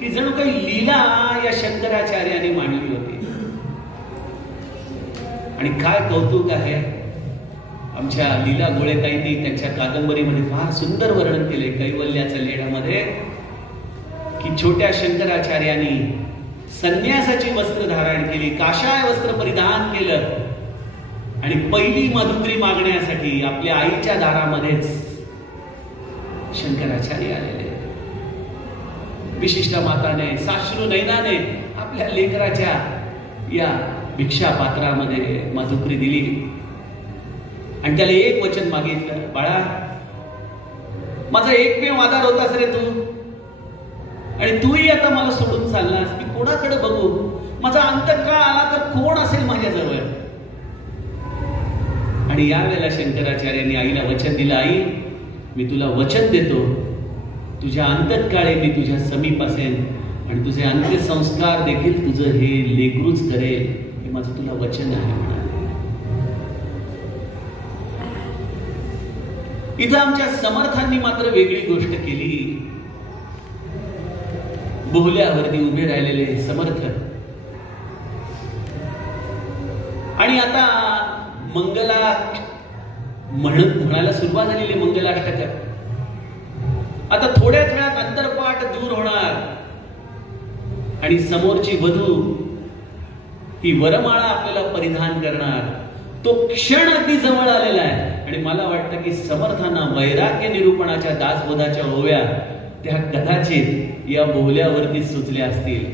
ही जणू काही लीला या शंकराचार्याने मांडली होती. आणि काय कौतुक आहे, आमच्या लीला गोळेताईंनी त्यांच्या कादंबरीमध्ये फार सुंदर वर्णन केले कैवल्याच्या लेण्यामध्ये, की छोट्या शंकराचार्यांनी संन्यासाची वस्त्र धारण केली, काषाय वस्त्र परिधान केलं आणि पहिली मधुकरी मागण्यासाठी आपल्या आईच्या दारामध्येच शंकराचार्य आलेले. विशिष्ट माताने साश्रू नयनाने आपल्या लेकराच्या या भिक्षा पात्रामध्ये मधुकरी दिली आणि त्याला एक वचन मागितलं, बाळा माझा एकमेव आधार होतास रे तू, आणि तूही आता मला सोडून चाललास, मी कोणाकडे बघू, माझा अंतकाळ आला तर कोण असेल माझ्याजवळ. आणि यावेळेला शंकराचार्यांनी आईला वचन दिलं, आई मी तुला वचन देतो तुझ्या अंतकाळी मी तुझ्या समीप असेन आणि तुझे अंत्यसंस्कार देखील तुझं हे लेकरूच करेल, हे माझं तुला वचन आहे म्हणाले. इथं आमच्या समर्थांनी मात्र वेगळी गोष्ट केली. बोहल्यावरती उभे राहिलेले समर्थ आणि आता मंगला म्हणायला सुरुवात झालेली मंगलाष्टक. आता थोड्याच वेळात अंतरपाठ दूर होणार आणि समोरची वधू ही वरमाळा आपल्याला परिधान करणार. तो क्षण अगदी जवळ आलेला आहे आणि मला वाटतं की समर्थांना वैराग्य निरूपणाच्या दासबोधाच्या ओव्या त्या कदाचित या बोहल्यावरती सुचल्या असतील.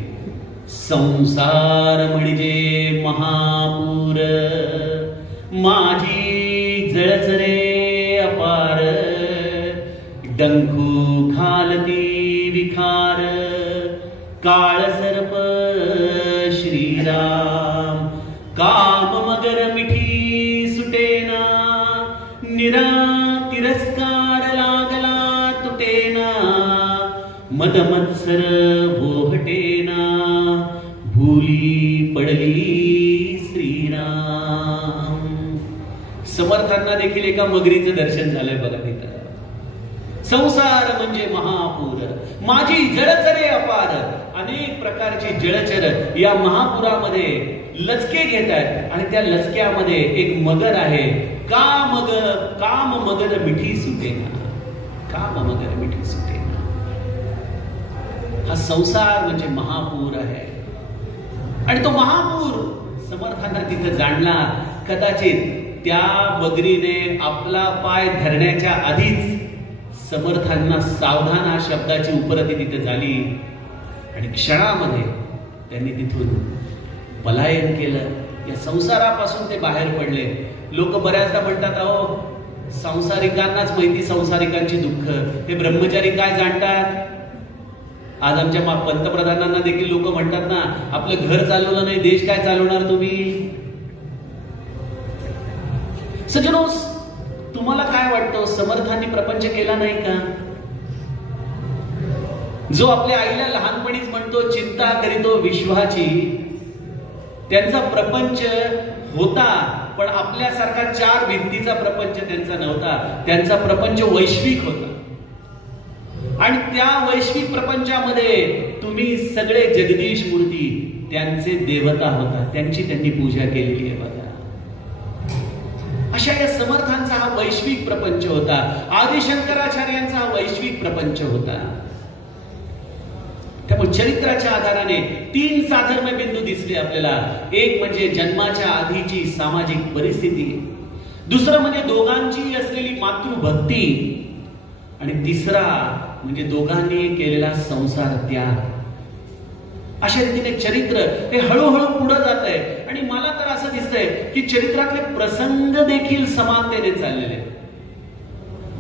संसार म्हणजे महापूर, माझी जळचरे अपार, डंखू घालती विखार, काळ सर्प श्रीराम, काम मगर मिठी सुटेना, निरा तिरस्कार लागला तुटेना, मद मत्सर बोहटेना, भूली पडली श्रीराम. समर्थांना देखील एका मगरीचं दर्शन झालंय बघा तिथं. संसार म्हणजे महापूर, माझी जळचरे अपार. अनेक प्रकारची जळचर या महापुरामध्ये लचके घेत आहेत आणि त्या लचक्यामध्ये एक मगर आहे. काम मगर मिठी सुटेना, काम मगर मिठी सुटेना. हा संसार म्हणजे महापूर आहे आणि तो महापूर समर्थांना तिथे जाणला. कदाचित त्या मगरीने आपला पाय धरण्याच्या आधीच समर्थांना सावधान हा शब्दाची उपरती तिथे झाली आणि क्षणामध्ये त्यांनी तिथून पलायन केलं. या संसारापासून ते बाहेर पडले. लोक बऱ्याचदा म्हणतात, अहो संसारिकांनाच माहिती संसारिकांची दुःख, हे ब्रह्मचारी काय जाणतात. आज आमच्या पंतप्रधानांना देखील लोक म्हणतात ना, आपलं घर चालवलं नाही देश काय चालवणार तुम्ही. सज्जनो, तुम्हाला काय वाटतं, समर्थांनी प्रपंच केला नाही का. जो आपल्या आईला लहानपणीच म्हणतो चिंता करीतो विश्वाची, त्यांचा प्रपंच होता पण आपल्यासारखा 4 भिंतीचा प्रपंच त्यांचा नव्हता. त्यांचा प्रपंच वैश्विक होता आणि त्या वैश्विक प्रपंचामध्ये तुम्ही सगळे जगदीश मूर्ती त्यांचे देवता होता, त्यांची त्यांनी पूजा केलेली आहे बघा. अशा या समर्थांचा हा वैश्विक प्रपंच होता. आदिशंकराचार्यांचा हा वैश्विक प्रपंच होता. त्यामुळे चरित्राच्या आधाराने 3 साधर्म्य बिंदू दिसले आपल्याला. एक म्हणजे जन्माच्या आधीची सामाजिक परिस्थिती, दुसरं म्हणजे दोघांची असलेली मातृभक्ती आणि तिसरा म्हणजे दोघांनी केलेला संसार त्याग. अशा रीतीने चरित्र हे हळूहळू पुढे जात आहे आणि मला तर असं दिसतंय की चरित्रातले प्रसंग देखील समानतेने चाललेले.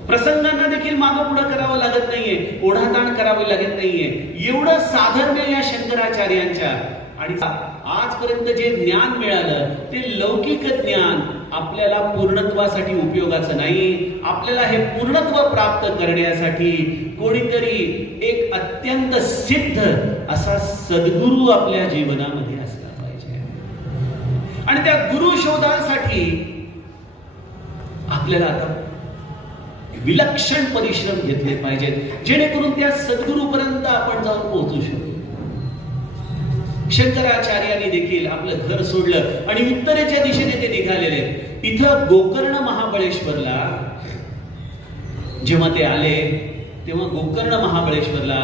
प्रसंगांना देखील मागं पुढे करावं लागत नाहीये, ओढाताण करावी लागत नाहीये. एवढं साधर्म्य या शंकराचार्यांच्या. आणि आजपर्यंत जे ज्ञान मिळालं ते लौकिक ज्ञान आपल्याला पूर्णत्वासाठी उपयोगाचं नाही. आपल्याला हे पूर्णत्व प्राप्त करण्यासाठी कोणीतरी एक अत्यंत सिद्ध असा सद्गुरू आपल्या जीवनामध्ये असला पाहिजे आणि त्या गुरु शोधासाठी आपल्याला आता विलक्षण परिश्रम घेतले पाहिजेत जेणेकरून त्या सद्गुरूपर्यंत आपण जाऊन पोहोचू शकतो. शंकराचार्यांनी देखील आपलं घर सोडलं आणि उत्तरेच्या दिशेने ते निघालेले. इथं गोकर्ण महाबळेश्वरला जेव्हा ते आले तेव्हा गोकर्ण महाबळेश्वरला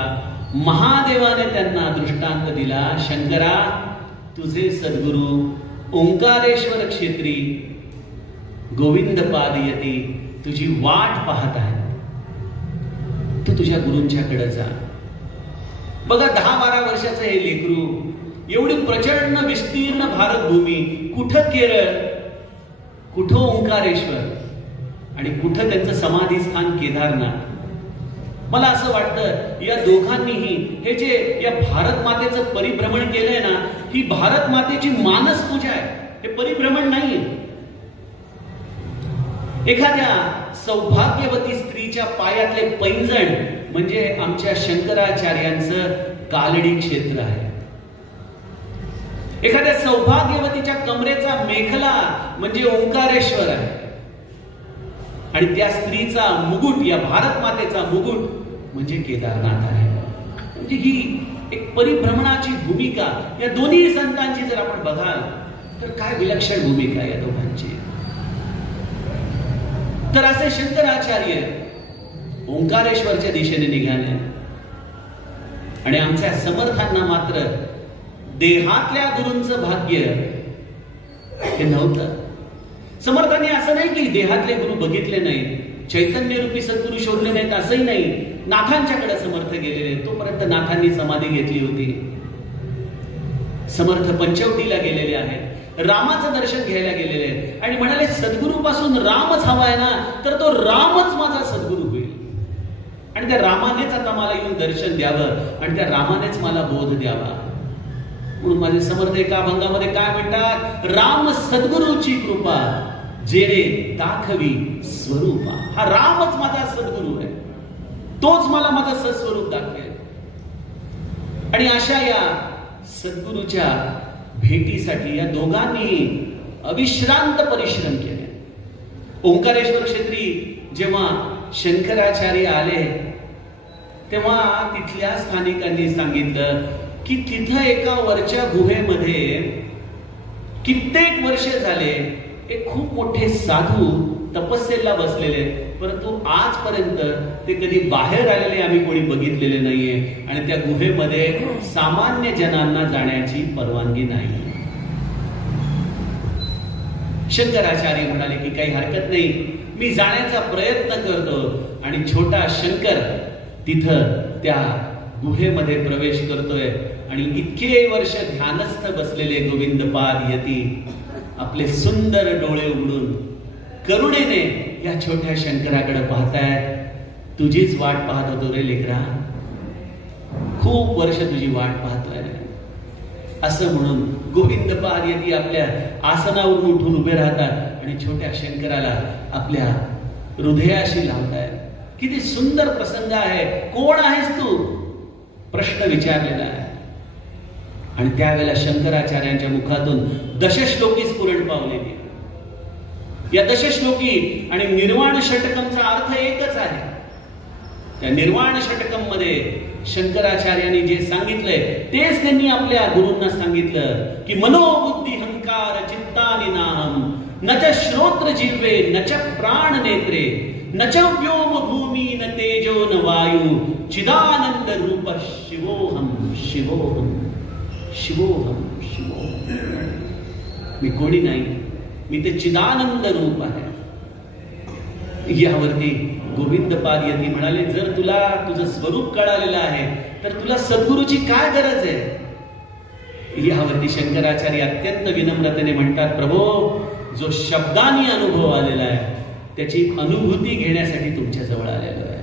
महादेवाने त्यांना दृष्टांत दिला, शंकरा तुझे सद्गुरू ओंकारेश्वर क्षेत्री गोविंद पादयती तुझी वाट पाहत आहे, तू तुझ्या गुरूंच्याकडे जा. बघा 10-12 वर्षाचं हे लेकरू, एवढी प्रचंड विस्तीर्ण भारतभूमी, कुठं केरळ, कुठं ओंकारेश्वर आणि कुठं त्यांचं समाधी स्थान केदारनाथ. मला असं वाटतं या दोघांनीही हे जे या भारत मातेचं परिभ्रमण केलंय ना, ही भारत मातेची मानस पूजा आहे, हे परिभ्रमण नाहीये. एखाद्या सौभाग्यवती स्त्रीच्या पायातले पैंजण म्हणजे आमच्या शंकराचार्यांचं कालडी क्षेत्र आहे. एखाद्या सौभाग्यवतीच्या कमरेचा मेखला म्हणजे ओंकारेश्वर आहे. आणि त्या स्त्रीचा मुकुट, या भारत मातेचा मुकुट म्हणजे केदारनाथ आहे. म्हणजे ही एक परिभ्रमणाची भूमिका या दोन्ही संतांची जर आपण बघाल तर काय विलक्षण भूमिका या दोघांची. तर असे शंकराचार्य ओंकारेश्वरच्या दिशेने निघाले आणि आमच्या समर्थांना मात्र देहातल्या गुरूंचं भाग्य हे नव्हतं. समर्थांनी असं नाही की देहातले गुरु बघितले नाहीत, चैतन्य रूपी सद्गुरू शोधले नाहीत, असंही नाही. नाथांच्याकडे समर्थ गेलेले. तोपर्यंत नाथांनी समाधी घेतली होती. समर्थ पंचवटीला गेलेले आहेत, रामाचं दर्शन घ्यायला गेलेले आहेत आणि म्हणाले सद्गुरू पासून रामच हवाय ना, तर तो रामच माझा सद्गुरू होईल आणि त्या रामानेच आता मला येऊन दर्शन द्यावं आणि त्या रामानेच मला बोध द्यावा. म्हणून माझे समर्थ एका अभंगामध्ये काय म्हणतात, राम सद्गुरूची कृपा जेणे दाखवी स्वरूपा. हा रामच माझा सद्गुरू आहे, तोच मला माझं सस्वरूप दाखवेल. आणि अशा या सद्गुरूच्या भेटीसाठी या दोघांनी अविश्रांत परिश्रम केले. ओंकारेश्वर क्षेत्री जेव्हा शंकराचार्य आले तेव्हा तिथल्या स्थानिकांनी सांगितलं की तिथं एका वरच्या गुहेमध्ये कित्येक वर्ष झाले एक खूप मोठे साधू तपस्येला बसलेले, परंतु आजपर्यंत ते कधी बाहेर आलेले आम्ही कोणी बघितलेले नाहीये आणि त्या गुहेमध्ये सामान्य जनांना जाण्याची परवानगी नाही. शंकराचार्य म्हणाले की काही हरकत नाही, मी जाण्याचा प्रयत्न करतो. आणि छोटा शंकर तिथं त्या गुहेमध्ये प्रवेश करतोय आणि इतके वर्ष ध्यानस्थ बसलेले गोविंदपाद यती आपले सुंदर डोळे उघडून करुणेने या छोट्या शंकराकडे पाहतायत. तुझीच वाट पाहत होतो रे लेकरा, खूप वर्ष तुझी वाट पाहतोय असं म्हणून गोविंदपाद यती आपल्या आसनावरून उठून उभे राहतात आणि छोट्या शंकराला आपल्या हृदयाशी लावतायत. किती सुंदर प्रसंग आहे. कोण आहेस तू, प्रश्न विचारलेला आहे. आणि त्यावेळेला शंकराचार्यांच्या मुखातून दशश्लोकी स्फुरण पावलेली. या दशश्लोकी आणि निर्वाण षटकमचा अर्थ एकच आहे. त्या निर्वाण षटकम मध्ये शंकराचार्यांनी जे सांगितलंय तेच त्यांनी आपल्या गुरूंना सांगितलं की मनोबुद्धी हंकार चित्तानि नाहम न च श्रोत्र जिह्वे न च प्राण नेत्रे न च व्योम भूमी न तेजो न वायू चिदानंद रूप शिवोहम शिवोहम शिवोहम शिवोहम. मी कोणी नाही, मी ते चिदानंद रूप आहे. यावरती गोविंदपाद यती म्हणाले जर तुला तुझं स्वरूप कळालेलं आहे तर तुला सद्गुरूची काय गरज आहे. यावरती शंकराचार्य अत्यंत विनम्रतेने म्हणतात, प्रभो जो शब्दांनी अनुभव आलेला आहे त्याची अनुभूती घेण्यासाठी तुमच्या जवळ आलेलो आहे.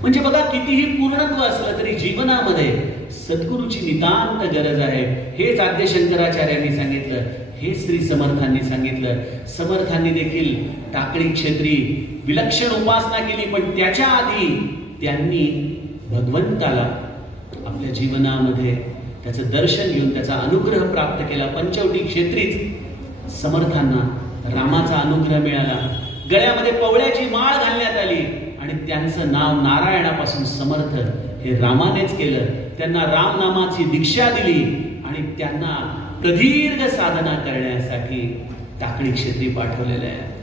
म्हणजे बघा कितीही पूर्णत्व असलं तरी जीवनामध्ये सद्गुरूची नितांत गरज आहे. हेच आद्य शंकराचार्यांनी सांगितलं, हे श्री समर्थांनी सांगितलं. समर्थांनी देखील टाकळी क्षेत्री विलक्षण उपासना केली, पण त्याच्या आधी त्यांनी भगवंताला आपल्या जीवनामध्ये त्याचं दर्शन घेऊन त्याचा अनुग्रह प्राप्त केला. पंचवटी क्षेत्रीच समर्थांना रामाचा अनुग्रह मिळाला. गळ्यामध्ये पवळ्याची माळ घालण्यात आली आणि त्यांचं नाव नारायणापासून समर्थ हे रामानेच केलं. त्यांना राम नामाची दीक्षा दिली आणि त्यांना प्रदीर्घ साधना करण्यासाठी टाकळी क्षेत्री पाठवलेलं आहे.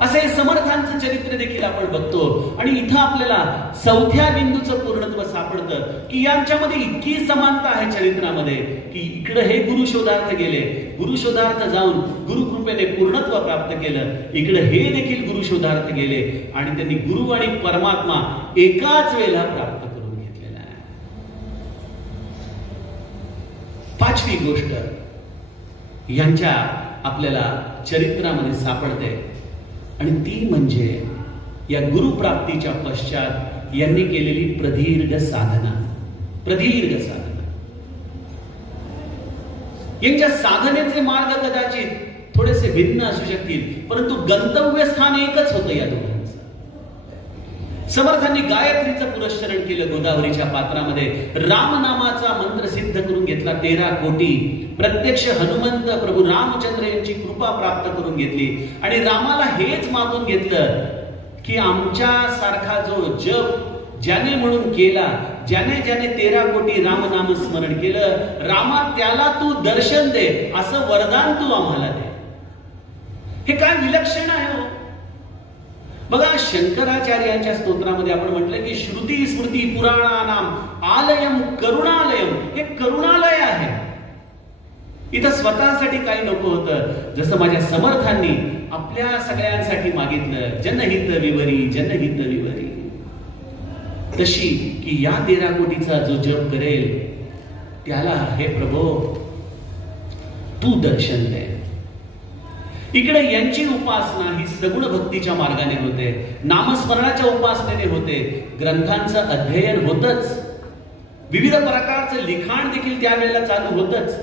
असे समर्थांचं चरित्र देखील आपण बघतो आणि इथं आपल्याला चौथ्या बिंदूचं पूर्णत्व सापडतं की यांच्यामध्ये इतकी समानता आहे चरित्रामध्ये की इकडे हे गुरुशोधार्थ गेले, गुरुशोधार्थ जाऊन गुरुकृपेने पूर्णत्व प्राप्त केलं. इकडे हे देखील गुरुशोधार्थ गेले आणि त्यांनी गुरु आणि परमात्मा एकाच वेळेला प्राप्त करून घेतलेला आहे. पाचवी गोष्ट यांच्या आपल्याला चरित्रामध्ये सापडते आणि ती म्हणजे या गुरुप्राप्तीच्या पश्चात यांनी केलेली प्रदीर्घ साधना. प्रदीर्घ साधना. यांच्या साधनेचे मार्ग कदाचित थोडेसे भिन्न असू शकतील, परंतु गंतव्य स्थान एकच होतं या दोघांचं. समर्थांनी गायत्रीचं पुरस्चरण केलं गोदावरीच्या पात्रामध्ये. रामनामाचा मंत्र सिद्ध करून घेतला 13 कोटी. प्रत्यक्ष हनुमंत प्रभू रामचंद्र यांची कृपा प्राप्त करून घेतली. आणि रामाला हेच मागून घेतलं की आमच्या सारखा जो जप ज्याने म्हणून केला, ज्याने 13 कोटी रामनाम स्मरण केलं, रामा त्याला तू दर्शन दे, असं वरदान तू आम्हाला दे. हे काय विलक्षण आहे हो. बघा, शंकराचार्यांच्या स्तोत्रामध्ये आपण म्हटलं की श्रुती स्मृती पुराणानाम आलयम करुणालयम. हे करुणालय आहे. इथं स्वतःसाठी काही नको होतं. जसं माझ्या समर्थांनी आपल्या सगळ्यांसाठी मागितलं, जनहित विवरी जनहित विवरी, तशी की या 13 कोटीचा जो जप करेल त्याला हे प्रभो तू दर्शन दे. इकडे यांची उपासना ही सगुण भक्तीच्या मार्गाने होते, नामस्मरणाच्या उपासनेने होते, ग्रंथांचं अध्ययन होतच, विविध प्रकारचं लिखाण देखील त्यावेळेला चालू होतच.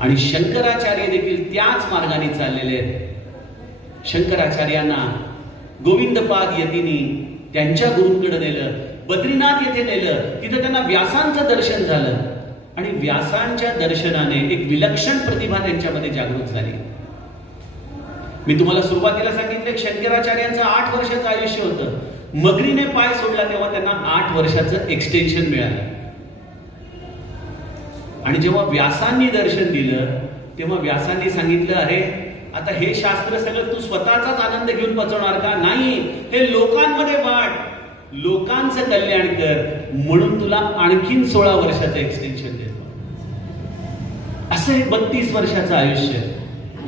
आणि शंकराचार्य देखील त्याच मार्गाने चाललेले आहेत. शंकराचार्यांना गोविंदपाद यतींनी त्यांच्या गुरूंकडे नेलं, बद्रीनाथ येथे नेलं. तिथे त्यांना व्यासांचं दर्शन झालं आणि व्यासांच्या दर्शनाने एक विलक्षण प्रतिभा त्यांच्यामध्ये जागृत झाली. मी तुम्हाला सुरुवातीला सांगितलं शंकराचार्यांचं 8 वर्षाचं आयुष्य होतं. मगरीने पाय सोडला तेव्हा त्यांना 8 वर्षाचं एक्सटेन्शन मिळालं. आणि जेव्हा व्यासांनी दर्शन दिलं तेव्हा व्यासांनी सांगितलं, अरे आता हे शास्त्र सगळं तू स्वतःचाच आनंद घेऊन पचवणार का? नाही, हे लोकांमध्ये वाट, लोकांचं कल्याण कर, म्हणून तुला आणखीन 16 वर्षाचं एक्सटेन्शन देतो. असं हे 32 वर्षाचं आयुष्य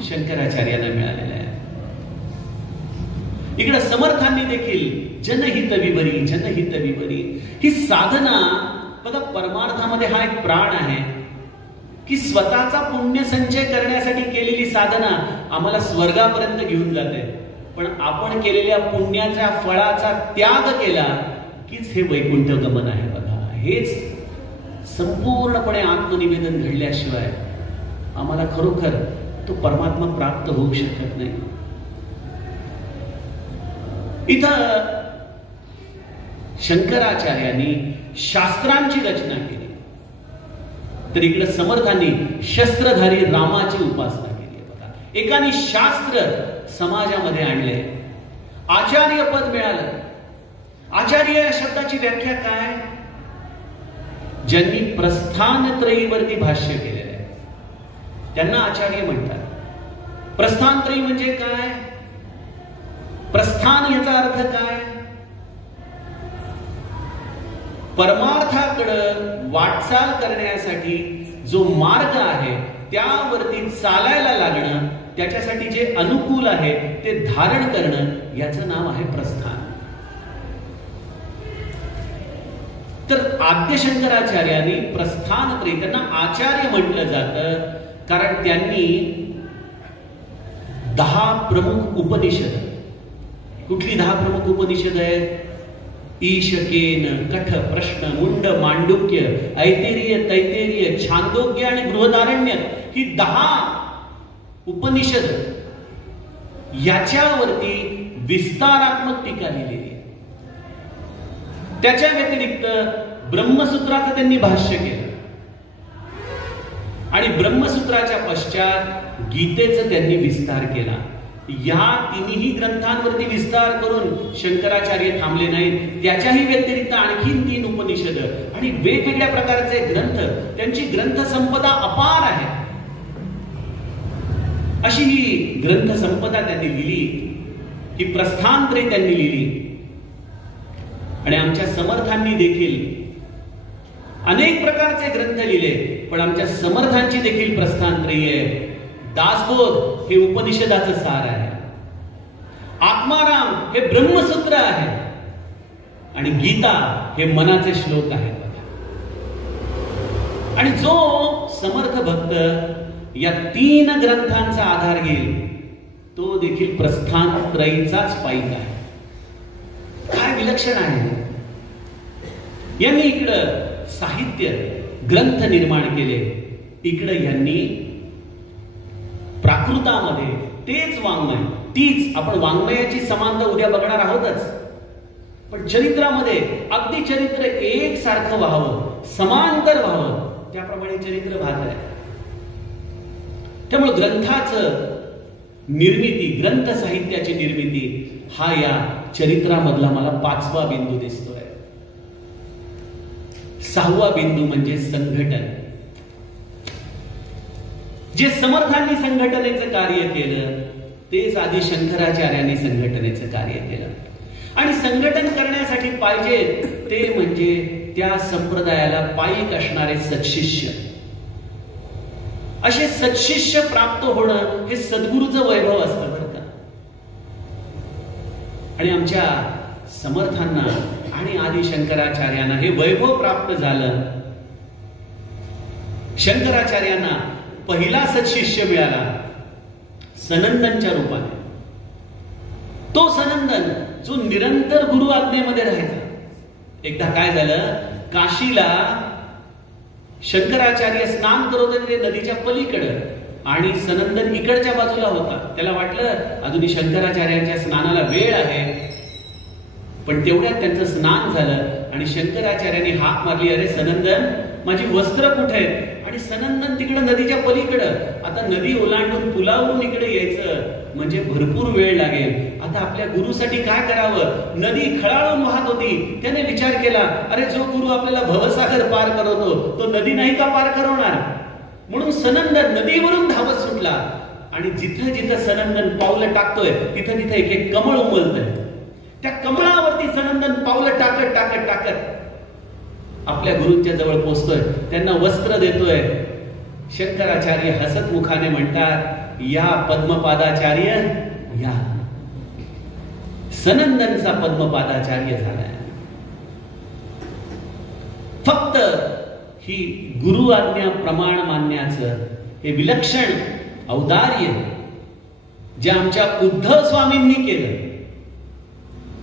शंकराचार्यांना मिळालेलं आहे. इकडे समर्थांनी देखील जनहित विवरी जनहित विवरी ही साधना. बघा, परमार्थामध्ये हा एक प्राण आहे की स्वतःचा पुण्य संचय करण्यासाठी केलेली साधना आम्हाला स्वर्गापर्यंत घेऊन जाते. पण आपण केलेल्या पुण्याच्या फळाचा त्याग केला कीच हे वैकुंठ गमन आहे. बघा, हेच संपूर्णपणे आत्मनिवेदन घडल्याशिवाय आम्हाला खरोखर तो परमात्मा प्राप्त होऊ शकत नाही. इथं शंकराचार्यांनी शास्त्रांची रचना केली, तर इकडे समर्थांनी शस्त्रधारी रामाची उपासना केली. बघा, एकाने शास्त्र समाजामध्ये आणले, आचार्य पद मिळालं. आचार्य या शब्दाची व्याख्या काय? ज्यांनी प्रस्थानत्रयीवरती भाष्य केलेलं आहे त्यांना आचार्य म्हणतात. प्रस्थानत्रयी म्हणजे काय? प्रस्थान याचा अर्थ काय? परमार्थाकडे वाटचाल करण्यासाठी जो मार्ग आहे त्यावरती चालायला लागणं, त्याच्यासाठी जे अनुकूल आहे ते धारण करणं, याचं नाव आहे प्रस्थान. तर आद्य शंकराचार्यांनी प्रस्थानत्रयी, त्यांना आचार्य म्हटलं जातं कारण त्यांनी 10 प्रमुख उपनिषद. कुठली 10 प्रमुख उपनिषद आहेत? ईशकेन, कठ, प्रश्न, मुंड, मांडुक्य, ऐतेरीय, तैतेरीय, छांदोग्य आणि बृहदारण्य ही 10 उपनिषद याच्यावरती विस्तारात्मक टीका लिहिलेली आहे. त्याच्या व्यतिरिक्त ब्रह्मसूत्राचं त्यांनी भाष्य केलं आणि ब्रह्मसूत्राच्या पश्चात गीतेचा त्यांनी विस्तार केला. या तिन्ही ग्रंथांवरती विस्तार करून शंकराचार्य थांबले नाहीत. त्याच्याही व्यतिरिक्त आणखीन 3 उपनिषद आणि वेगवेगळ्या प्रकारचे ग्रंथ, त्यांची ग्रंथ संपदा अपार आहे. अशी ही ग्रंथ संपदा त्यांनी लिहिली, ही प्रस्थानत्रयी त्यांनी लिहिली. आणि आमच्या समर्थांनी देखील अनेक प्रकारचे ग्रंथ लिहिले, पण आमच्या समर्थांची देखील प्रस्थानत्रयी आहे. दासबोध हे उपनिषदाचं सार आहे, आत्माराम हे ब्रह्मसूत्र आहे आणि गीता हे मनाचे श्लोक आहेत. आणि जो समर्थ भक्त या 3 ग्रंथांचा आधार घेईल तो देखील प्रस्थानत्रयीचाच पाईक आहे. काय विलक्षण आहे. यांनी इकडं साहित्य ग्रंथ निर्माण केले, इकडं यांनी प्राकृतामध्ये तेच वाङ्मय, तीच आपण वाङ्मयाची समानता उद्या बघणार आहोतच. पण चरित्रामध्ये अगदी चरित्र एकसारखं व्हावं, समांतर व्हावं, त्याप्रमाणे चरित्र वाहत आहे. त्यामुळे ग्रंथाचं निर्मिती, ग्रंथ साहित्याची निर्मिती हा या चरित्रामधला मला 5वा बिंदू दिसतोय. 6वा बिंदू म्हणजे संघटन. जे समर्थांनी संघटनेचं कार्य केलं तेच आधी शंकराचार्यांनी संघटनेचं कार्य केलं. आणि संघटन करण्यासाठी पाहिजे ते म्हणजे त्या संप्रदायाला पायीक असणारे सत्शिष्य. असे सत्शिष्य प्राप्त होणं हे सद्गुरूचं वैभव असतं बरं का. आणि आमच्या समर्थांना आणि आदि शंकराचार्यांना हे वैभव प्राप्त झालं. शंकराचार्यांना पहिला सत्शिष्य मिळाला सनंदनच्या रूपाने. तो सनंदन जो निरंतर गुरु आज्ञेमध्ये राहायचा. एकदा काय झालं, काशीला शंकराचार्य स्नान करत होते ते नदीच्या पलीकडं आणि सनंदन इकडच्या बाजूला होता. त्याला वाटलं अजून शंकराचार्यांच्या स्नानाला वेळ आहे. पण तेवढ्यात त्यांचं स्नान झालं आणि शंकराचार्यांनी हाक मारली, अरे सनंदन माझी वस्त्र कुठे आहेत? आणि सनंदन तिकडे नदीच्या पलीकडं. आता नदी ओलांडून पुलावरून इकडे यायचं म्हणजे भरपूर वेळ लागेल. आता आपल्या गुरुसाठी काय करावं? नदी खळाळून वाहत होती. त्याने विचार केला, अरे जो गुरु आपल्याला भवसागर पार करवतो तो नदी नाही का पार करवणार? म्हणून सनंदन नदीवरून धावत सुटला आणि जिथं जिथं सनंदन पावलं टाकतोय तिथं तिथं एक एक कमळ उमलतंय. त्या कमळावरती सनंदन पावलं टाकत टाकत टाकत आपल्या गुरूंच्या जवळ पोहोचतोय. त्यांना वस्त्र देतोय. शंकराचार्य हसत मुखाने म्हणतात, या पद्मपादाचार्य या. सनंदनचा पद्मपादाचार्य झालाय. फक्त ही गुरु आज्ञा प्रमाण मानण्याचं हे विलक्षण औदार्य जे आमच्या उद्धव स्वामींनी केलं,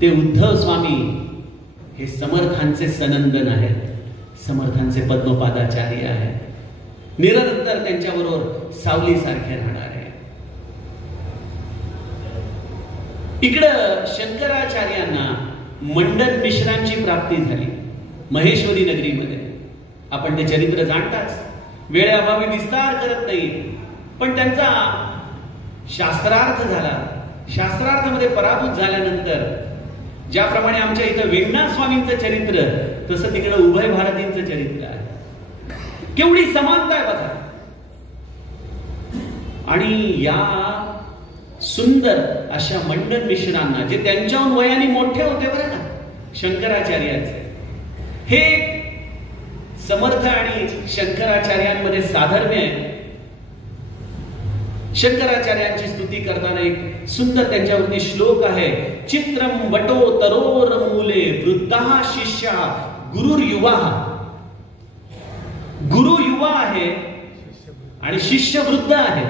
ते उद्धव स्वामी हे समर्थांचे सनंदन आहेत, समर्थांचे पद्मपादाचार्य आहेत. निरंतर त्यांच्याबरोबर सावलीसारखे राहणार आहे. इकडं शंकराचार्यांना मंडन मिश्रांची प्राप्ती झाली महेश्वरी नगरीमध्ये. आपण ते चरित्र जाणताच, वेळेअभावी विस्तार करत नाही. पण त्यांचा शास्त्रार्थ झाला. शास्त्रार्थमध्ये पराभूत झाल्यानंतर ज्याप्रमाणे आमच्या इथं वेंगनाथ स्वामींचं चरित्र, तसं तिकडे उभय भारतींचं चरित्र आहे. केवढी समानता आहे बघा. आणि या सुंदर अशा मंडन मिश्रांना, जे त्यांच्याहून वयाने मोठे होते बरं का शंकराचार्यांचे, हे समर्थ आणि शंकराचार्यांमध्ये साधर्म्य आहे. शंकराचार्यांची स्तुती करताना एक सुंदर त्यांच्यावरती श्लोक आहे, चित्रम वटो तरोर मूले वृद्धा शिष्या गुरुर युवा. गुरु युवा आहे आणि शिष्य वृद्ध आहे.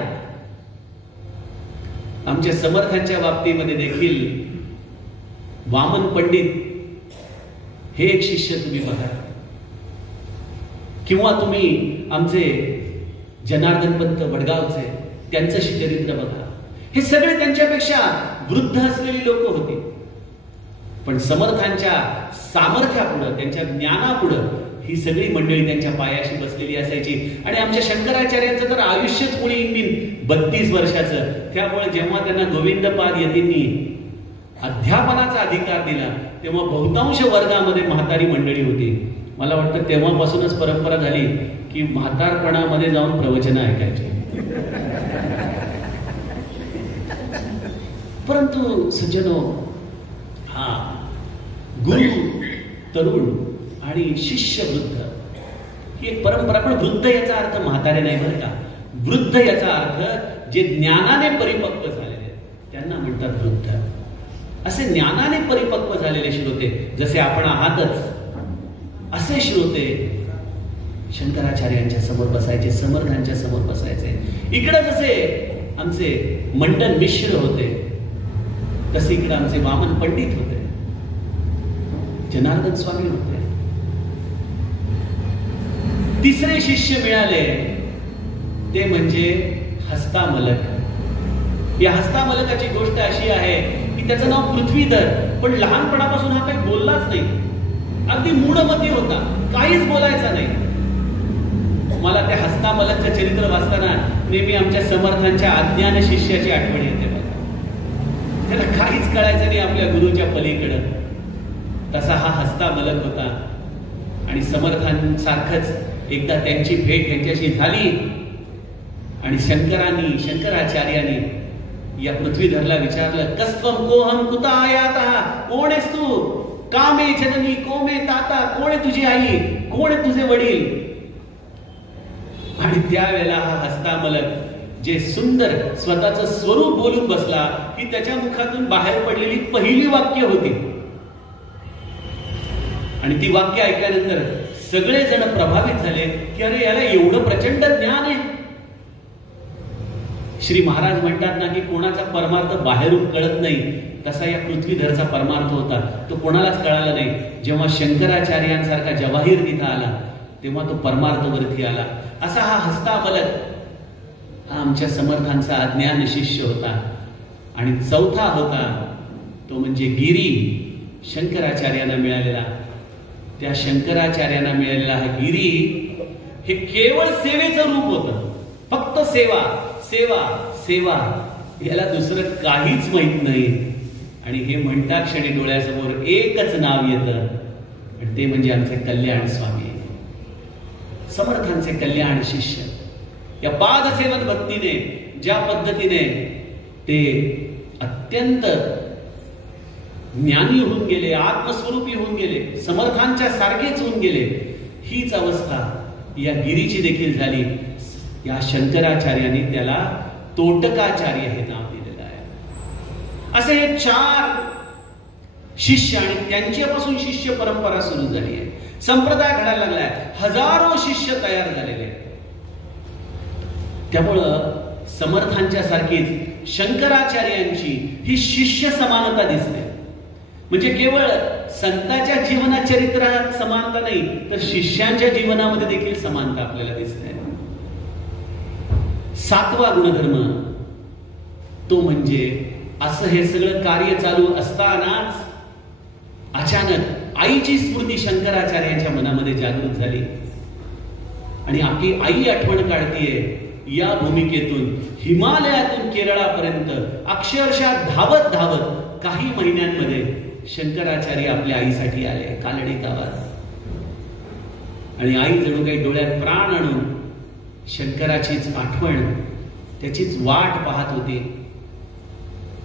आमच्या समर्थांच्या बाबतीमध्ये देखील वामन पंडित हे एक शिष्य तुम्ही बघा, किंवा तुम्ही आमचे जनार्दन पंत वडगावचे त्यांचं चरित्र बघा. हे सगळे त्यांच्यापेक्षा वृद्ध असलेली लोक होती. पण समर्थांच्या सामर्थ्यापुढं, त्यांच्या ज्ञानापुढं ही सगळी मंडळी त्यांच्या पायाशी बसलेली असायची. आणि आमच्या शंकराचार्यांचं तर आयुष्यच पुढे येईल 32 वर्षाचं. त्यामुळे जेव्हा त्यांना गोविंदपाद यतींनी अध्यापनाचा अधिकार दिला तेव्हा बहुतांश वर्गामध्ये म्हातारी मंडळी होती. मला वाटतं तेव्हापासूनच परंपरा झाली की म्हातारपणामध्ये जाऊन प्रवचन ऐकायचे. परंतु सज्जनो, हा गुरु तरुण आणि शिष्य वृद्ध ही एक परंपरा. पण वृद्ध याचा अर्थ म्हातारे नाही बरं का. वृद्ध याचा अर्थ जे ज्ञानाने परिपक्व झालेले त्यांना म्हणतात वृद्ध. असे ज्ञानाने परिपक्व झालेले श्रोते, जसे आपण आहातच, असे श्रोते शंकराचार्यांच्या समोर बसायचे, समर्थांच्या समोर बसायचे. इकडे जसे आमचे मंडन मिश्र होते, तसे इकडे आमचे वामन पंडित होते, जनार्दन स्वामी होते. तिसरे शिष्य मिळाले ते म्हणजे हस्तामलक. या हस्तामलकाची गोष्ट अशी आहे की त्याचं नाव पृथ्वीधर, पण लहानपणापासून हा काही बोललाच नाही, अगदी मूढमती होता, काहीच बोलायचा नाही. मला त्या हस्तामलकचं चरित्र वाचताना नेहमी आमच्या समर्थांच्या अज्ञान शिष्याची आठवण येते बघा. त्याला काहीच कळायचं नाही आपल्या गुरुच्या पलीकडं. तसा हा हस्तामलक होता. आणि समर्थांसारखंच एकदा त्यांची भेट यांच्याशी झाली आणि शंकराचार्यांनी या पृथ्वीधरला विचारलं, कस्त्वम कोहम कुता आयातः, कोण आहेस तू? कामे जननी कोमे ताता, कोण आहे तुझी आई, कोण आहे तुझे वडील? आणि त्यावेळेला हा हस्तामलक जे सुंदर स्वतःचं स्वरूप बोलून बसला की त्याच्या मुखातून बाहेर पडलेली पहिली वाक्य होती. आणि ती वाक्य ऐकल्यानंतर सगळेजण प्रभावित झाले की अरे याला एवढं प्रचंड ज्ञान आहे. श्री महाराज म्हणतात ना की कोणाचा परमार्थ बाहेरून कळत नाही, तसा या पृथ्वीधरचा परमार्थ होता. तो कोणालाच कळाला नाही. जेव्हा शंकराचार्यांसारखा जवाहीर तिथं आला तेव्हा तो परमार्थ वरती आला. असा हा हस्तामलक हा आमच्या समर्थांचा अज्ञान शिष्य होता. आणि चौथा होता तो म्हणजे गिरी, शंकराचार्यांना मिळालेला. त्या शंकराचार्यांना मिळालेला हा गिरी हे केवळ सेवेचं रूप होतं. फक्त सेवा सेवा सेवा, याला दुसरं काहीच माहित नाही. आणि हे म्हणता क्षणी डोळ्यासमोर एकच नाव येतं आणि ते म्हणजे आमचे कल्याण स्वामी, समर्थांचे कल्याण शिष्य. या पादसेवन भक्तीने ज्या पद्धतीने ते अत्यंत ज्ञानी होऊन गेले, आत्मस्वरूपी होऊन गेले, समर्थांच्या सारखेच होऊन गेले, हीच अवस्था या गिरीची देखील झाली. या शंकराचार्यांनी त्याला तोटकाचार्य हे नाव दिलेलं आहे. असे हे 4 शिष्य आणि त्यांच्यापासून शिष्य परंपरा सुरू झाली आहे. संप्रदाय घडायला लागलाय, हजारो शिष्य तयार झालेले आहेत. त्यामुळं समर्थांच्या सारखीच शंकराचार्यांची ही शिष्य समानता दिसते. म्हणजे केवळ संतांच्या जीवनात चरित्रात समानता नाही, तर शिष्यांच्या जीवनामध्ये देखील समानता आपल्याला दिसते. 7वा गुणधर्म तो म्हणजे असं हे सगळं कार्य चालू असतानाच अचानक आईची स्मृती शंकराचार्यांच्या मनामध्ये जागृत झाली आणि आपली आई आठवण काढतीये. या भूमिकेतून हिमालयातून केरळापर्यंत अक्षरशः धावत धावत काही महिन्यांमध्ये शंकराचार्य आपल्या आईसाठी आले कालडी गावात. आणि आई जणू काही डोळ्यात प्राण आणून शंकराचीच आठवण, त्याचीच वाट पाहत होती.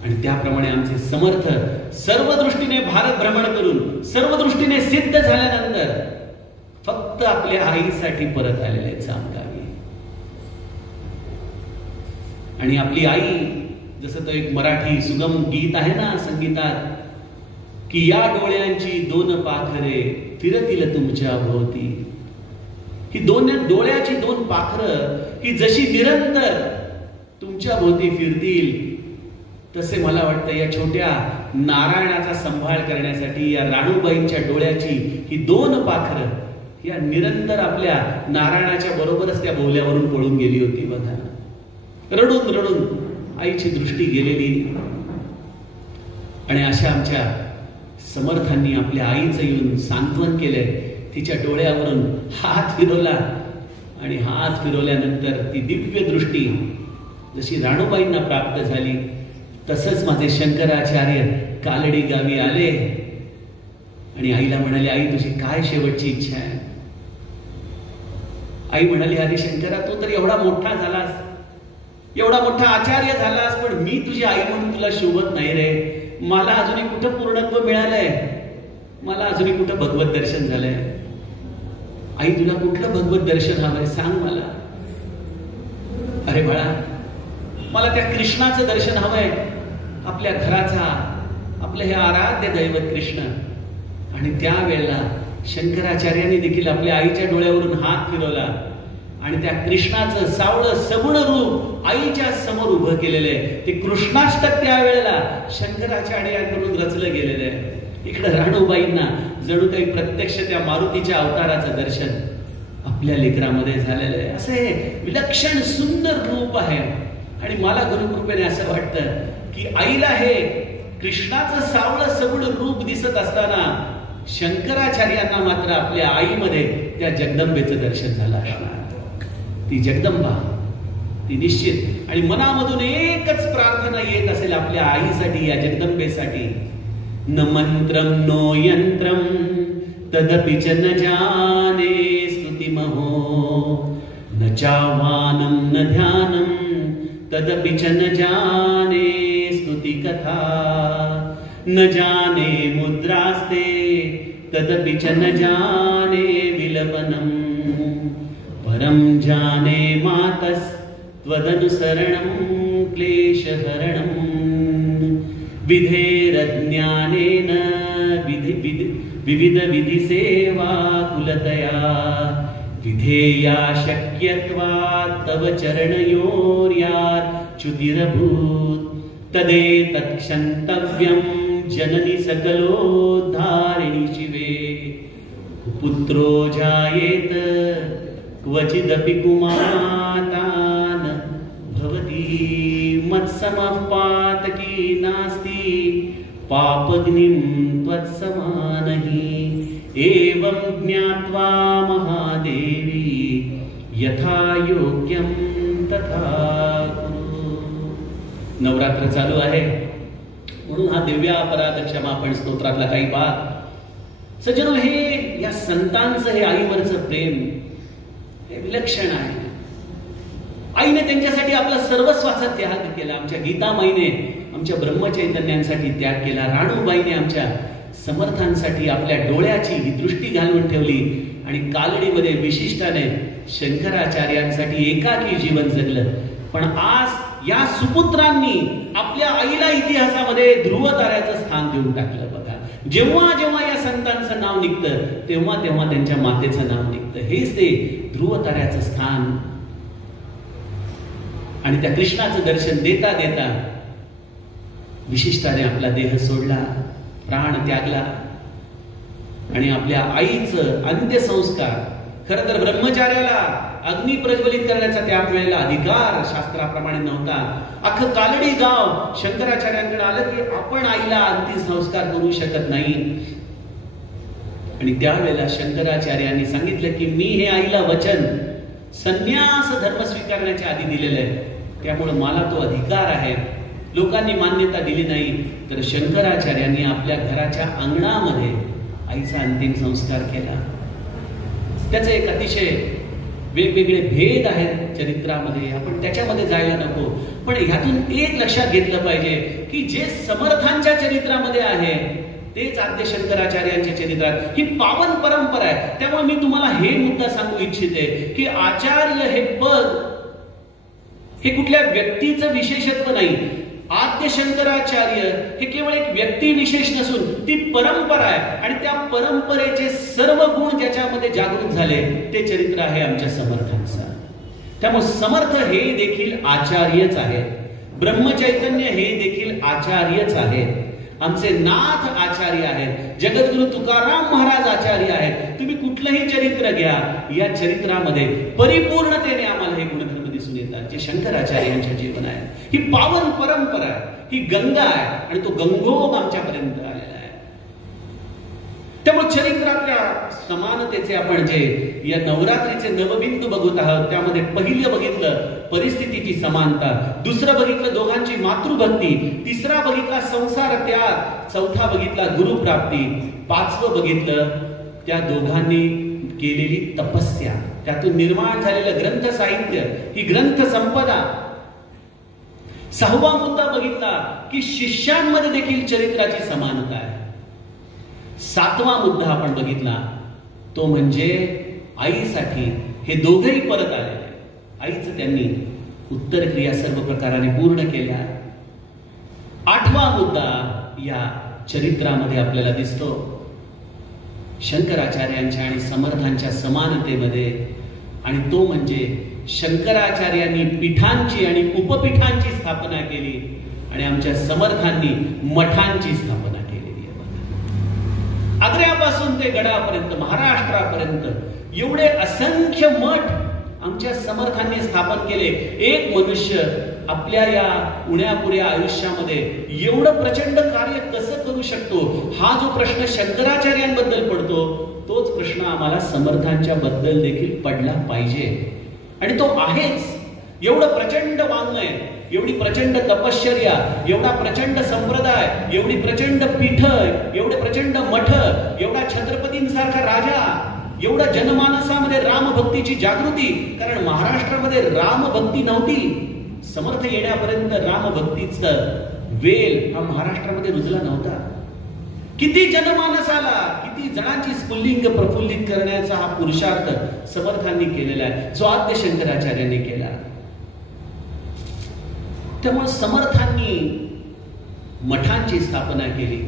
आणि त्याप्रमाणे आमचे समर्थ सर्व दृष्टीने भारत भ्रमण करून सर्व दृष्टीने सिद्ध झाल्यानंतर फक्त आपल्या आईसाठी परत आलेले आहेत सामगावी. आणि आपली आई, जसं तो एक मराठी सुगम गीत आहे ना संगीतात, की या डोळ्यांची 2 पाखरे फिरतील तुमच्या भोवती. ही डोळ्याची 2 पाखरं ही जशी निरंतर तुमच्या भोवती फिरतील, तसे मला वाटतं या छोट्या नारायणाचा सांभाळ करण्यासाठी या राणूबाईंच्या डोळ्याची ही 2 पाखरं या निरंतर आपल्या नारायणाच्या बरोबरच त्या बोल्यावरून पळून गेली होती बघा. रडून रडून आईची दृष्टी गेलेली. आणि अशा आमच्या समर्थांनी आपल्या आईचं येऊन सांत्वन केलंय. तिच्या डोळ्यावरून हात फिरवला आणि हात फिरवल्यानंतर ती दिव्य दृष्टी जशी राणूबाईंना प्राप्त झाली, तसंच माझे शंकराचार्य कालडी गावी आले आणि आईला म्हणाले, आई तुझी काय शेवटची इच्छा आहे? आई म्हणाली, अरे शंकरा, तू तर एवढा मोठा झालास, एवढा मोठा आचार्य झालास, पण मी तुझी आई म्हणून तुला शोभत नाही रे. मला अजूनही कुठं पूर्णत्व मिळालंय, मला अजूनही कुठं भगवत दर्शन झालंय. आई तुला कुठलं भगवत दर्शन हवंय सांग मला. अरे बाळा, मला त्या कृष्णाचं दर्शन हवंय, आपल्या घराचा, आपलं हे आराध्य दैवत कृष्ण. आणि त्यावेळेला शंकराचार्यांनी देखील आपल्या आईच्या डोळ्यावरून हात फिरवला आणि त्या कृष्णाचं सावळं सगुण रूप आईच्या समोर उभं केलेलं आहे. ते कृष्णाष्टक त्यावेळेला शंकराचार्यांकडून रचलं गेलेलं आहे. इकडे राणूबाईंना जणू काही प्रत्यक्ष त्या मारुतीच्या अवताराचं दर्शन आपल्या लेकरामध्ये झालेलं आहे. असे विलक्षण सुंदर रूप आहे. आणि मला गुरुकृपेने असं वाटतं की आईला हे कृष्णाचं सावळं सबुड रूप दिसत असताना शंकराचार्यांना मात्र आपल्या आईमध्ये त्या जगदंबेचं दर्शन झालं असणार. ती जगदंबा, ती निश्चित, आणि मनामधून एकच प्रार्थना येत असेल आपल्या आईसाठी, या जगदंबेसाठी. न मंत्रम नो यंत्रम तदपि च न जाने स्तुतिमहो, न चावानं न ध्यानं तदपि च न जाने स्तुति कथा, न जाने मुद्रास्ते तदपि च न जाने विलपनम, परम जाने मातस् त्वदनुसरणं क्लेशहरणं, विधेरज्ञानेन विविध विधि सेवा कुलतया, विधेया शक्यत्वात् तव चरणयोर्यात् च्युतिरभूत्, तदेतत् क्षन्तव्यं जननि सकलोद्धारिणि शिवे, पुत्रो जायेत क्वचिदपि कुमाता न भवति, मत्समः पातकी नास्ति पापग्निं त्वत्समानहि, एवं ज्ञात्वा महादेवी यथा योग्यं तथा कुरु. नवरात्र चालू आहे म्हणून हा दिव्य अपराध क्षमापण स्तोत्रातला काही भाग. सज्जनो, हे या संतांचं, हे आईवरचं प्रेम हे विलक्षण आहे. आईने त्यांच्यासाठी आपला सर्वस्वाचा त्याग केला. आमच्या गीतामाईने आमच्या ब्रह्मचैतन्यांसाठी त्याग केला. राणूबाईने आमच्या समर्थांसाठी आपल्या डोळ्याची ही दृष्टी घालून ठेवली आणि कालडीमध्ये विशिष्टाने शंकराचार्यांसाठी एकाकी जीवन जगलं. पण आज या सुपुत्रांनी आपल्या आईला इतिहासामध्ये ध्रुव ताऱ्याचं स्थान देऊन टाकलं. बघा, जेव्हा जेव्हा या संतांचं नाव निघतं तेव्हा तेव्हा त्यांच्या मातेचं नाव निघतं. हेच ते ध्रुव ताऱ्याचं स्थान. आणि त्या कृष्णाचं दर्शन देता देता विशिष्टाने आपला देह सोडला, प्राण त्यागला आणि आपल्या आईचं अंत्यसंस्कार. खरं तर ब्रह्मचार्याला अग्नी प्रज्वलित करण्याचा त्यावेळेला अधिकार शास्त्राप्रमाणे नव्हता. अख्खं कालडी गाव शंकराचार्यांकडे आलं की आपण आईला अंत्यसंस्कार करू शकत नाही. आणि त्यावेळेला शंकराचार्यांनी सांगितलं की मी हे आईला वचन संन्यास धर्म स्वीकारण्याच्या आधी दिलेलं आहे, त्यामुळे मला तो अधिकार आहे. लोकांनी मान्यता दिली नाही, तर शंकराचार्यांनी आपल्या घराच्या अंगणामध्ये आईचा अंतिम संस्कार केला. त्याचे एक अतिशय वेगवेगळे भेद आहेत चरित्रामध्ये, आपण त्याच्यामध्ये जायला नको. पण ह्यातून एक लक्षात घेतलं पाहिजे की जे समर्थांच्या चरित्रामध्ये आहे तेच आद्य शंकराचार्यांच्या चरित्रात ही पावन परंपरा आहे. त्यामुळे मी तुम्हाला हे मुद्दा सांगू इच्छिते की आचार्य हे पद हे कुठल्या व्यक्तीचं विशेषत्व नाही. आद्य शंकराचार्य हे केवळ एक व्यक्ती विशेष नसून ती परंपरा आहे. आणि त्या परंपरेचे सर्व गुण ज्याच्यामध्ये जागृत झाले ते चरित्र आहे आमच्या समर्थांचं. त्यामुळे समर्थ हे देखील आचार्यच आहेत. ब्रह्मचैतन्य हे देखील आचार्यच आहेत. आमचे नाथ आचार्य आहेत. जगद्गुरु तुकाराम महाराज आचार्य आहेत. तुम्ही कुठलंही चरित्र घ्या, या चरित्रामध्ये परिपूर्णतेने आम्हाला हे गुणधर्म दिसून येतात जे शंकराचार्यांच्या जीवन आहे. ही पावन परंपरा आहे, ही गंगा आहे आणि तो गंगोब आमच्यापर्यंत आलेला आहे. त्यामुळे चरित्रातल्या समानतेचे आपण जे या नवरात्रीचे नवबिंदू बघत आहोत त्यामध्ये पहिलं बघितलं परिस्थितीची समानता, दुसरं बघितलं दोघांची मातृभक्ती, तिसरा बघितला संसार त्याग, चौथा बघितला गुरुप्राप्ती, पाचवं बघितलं त्या दोघांनी केलेली तपस्या, त्यातून निर्माण झालेलं ग्रंथ साहित्य, ही ग्रंथ संपदा. सहावा मुद्दा बघितला की शिष्यांमध्ये देखील चरित्राची समानता आहे. सातवा मुद्दा आपण बघितला तो म्हणजे आईसाठी हे दोघेही परत आले. आईचं त्यांनी उत्तर क्रिया सर्व प्रकाराने पूर्ण केल्या. आठवा मुद्दा या चरित्रामध्ये आपल्याला दिसतो शंकराचार्यांच्या आणि समर्थांच्या समानतेमध्ये, आणि तो म्हणजे शंकराचार्यांनी पीठांची आणि उपपीठांची स्थापना केली आणि आमच्या समर्थांनी मठांची स्थापना केलेली आहे. आग्र्यापासून ते गडापर्यंत, महाराष्ट्रापर्यंत एवढे असंख्य मठ आमच्या समर्थांनी स्थापन केले. एक मनुष्य आपल्या या उण्यापुऱ्या आयुष्यामध्ये एवढं प्रचंड कार्य कसं करू शकतो, हा जो प्रश्न शंकराचार्यांबद्दल पडतो, तोच प्रश्न आम्हाला समर्थांच्या बद्दल देखील पडला पाहिजे. आणि तो आहेच. एवढं प्रचंड वाङ्मय, एवढी प्रचंड तपश्चर्या, एवढा प्रचंड संप्रदाय, एवढी प्रचंड पीठ, एवढे प्रचंड मठ, एवढा छत्रपतींसारखा राजा, एवढा जनमानसामध्ये रामभक्तीची जागृती. कारण महाराष्ट्रामध्ये रामभक्ती नव्हती. समर्थ येण्यापर्यंत रामभक्तीचं वेल हा महाराष्ट्रामध्ये रुजला नव्हता. किती जनमानसाला, किती जणांची स्फुल्लिंग प्रफुल्लित करण्याचा हा पुरुषार्थ समर्थांनी केलेला आहे, जो आद्य शंकराचार्यांनी केला. त्यामुळे समर्थांनी मठांची स्थापना केली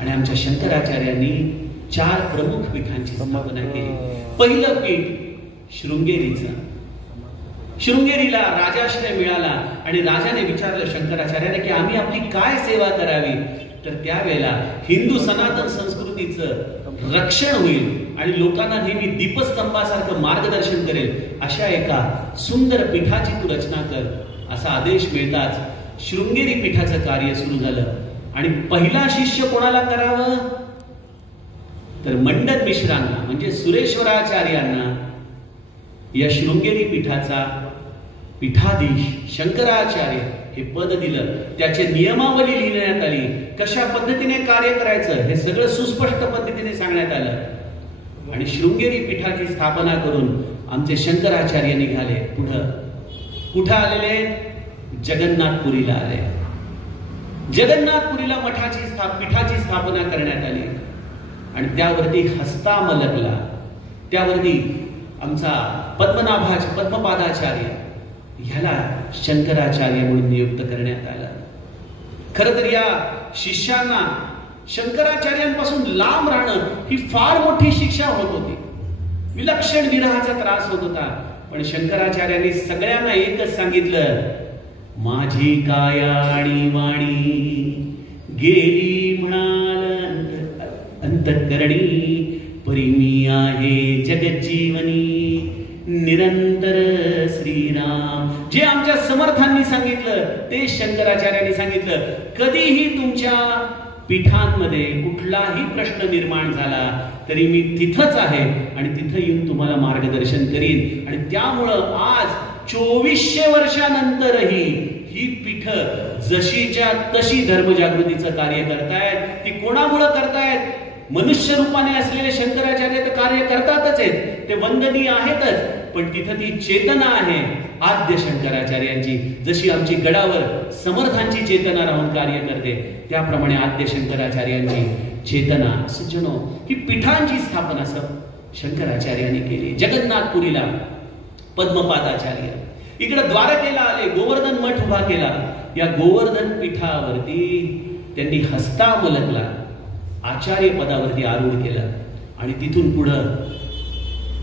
आणि आमच्या शंकराचार्यांनी 4 प्रमुख पीठांची स्थापना केली. पहिलं पीठ शृंगेरीचं. शृंगेरीला राजाश्रय मिळाला आणि राजाने विचारलं शंकराचार्याने की आम्ही आपली काय सेवा करावी. तर त्यावेळेला हिंदू सनातन संस्कृतीचं रक्षण होईल आणि लोकांना नेहमी दीपस्तंभासारखं मार्गदर्शन करेल अशा एका सुंदर पीठाची तू रचना कर, असा आदेश मिळताच शृंगेरी पीठाचं कार्य सुरू झालं. आणि पहिला शिष्य कोणाला करावं तर मंडन मिश्रांना, म्हणजे सुरेश्वराचार्यांना या शृंगेरी पीठाचा पीठाधीश शंकराचार्य हे पद दिलं. त्याचे नियमावली लिहिण्यात आली. कशा पद्धतीने कार्य करायचं हे सगळं सुस्पष्ट पद्धतीने सांगण्यात आलं. आणि शृंगेरी पीठाची स्थापना करून आमचे शंकराचार्य निघाले. कुठं आलेले? जगन्नाथपुरीला आले. जगन्नाथपुरीला पीठाची स्थापना करण्यात आली. आणि त्यावरती हस्तामलकला, त्यावरती आमचा पद्मपादाचार्य ह्याला शंकराचार्य म्हणून नियुक्त करण्यात आलं. खर तर या शिष्यांना शंकराचार्यांपासून लांब राहणं ही फार मोठी शिक्षा होत होती. विलक्षण विरहाचा त्रास होत होता. पण शंकराचार्यांनी सगळ्यांना एकच सांगितलं, माझी काया आणि वाणी गेली म्हणाल अंतःकरणी, परी मी आहे जगज्जीवनी निरंतर श्रीराम. जे आमच्या समर्थांनी सांगितलं ते शंकराचार्यांनी सांगितलं. कधीही तुमच्या पीठांमध्ये कुठलाही प्रश्न निर्माण झाला तरी मी तिथंच आहे आणि तिथं येऊन तुम्हाला मार्गदर्शन करीन. आणि त्यामुळं आज 2400 वर्षानंतरही ही पीठ जशीच्या तशी धर्मजागृतीचं कार्य करतायत. ती कोणामुळे करतायत? मनुष्य रूपाने असलेले शंकराचार्य तर कार्य करतातच आहेत, ते वंदनीय आहेतच. पण तिथं ती चेतना आहे आद्य शंकराचार्यांची. जशी आमची गडावर समर्थांची चेतना राहून कार्य करते, त्याप्रमाणे आद्य शंकराचार्यांची चेतना. सज्जनो, ही पीठांची स्थापना शंकराचार्यांनी केली. जगन्नाथपुरीला पद्मपादाचार्य, इकडे द्वारकेला आले, गोवर्धन मठ उभा केला. या गोवर्धन पीठावरती त्यांनी हस्तामलकला आचार्य पदावरती आरूढ केलं. आणि तिथून पुढं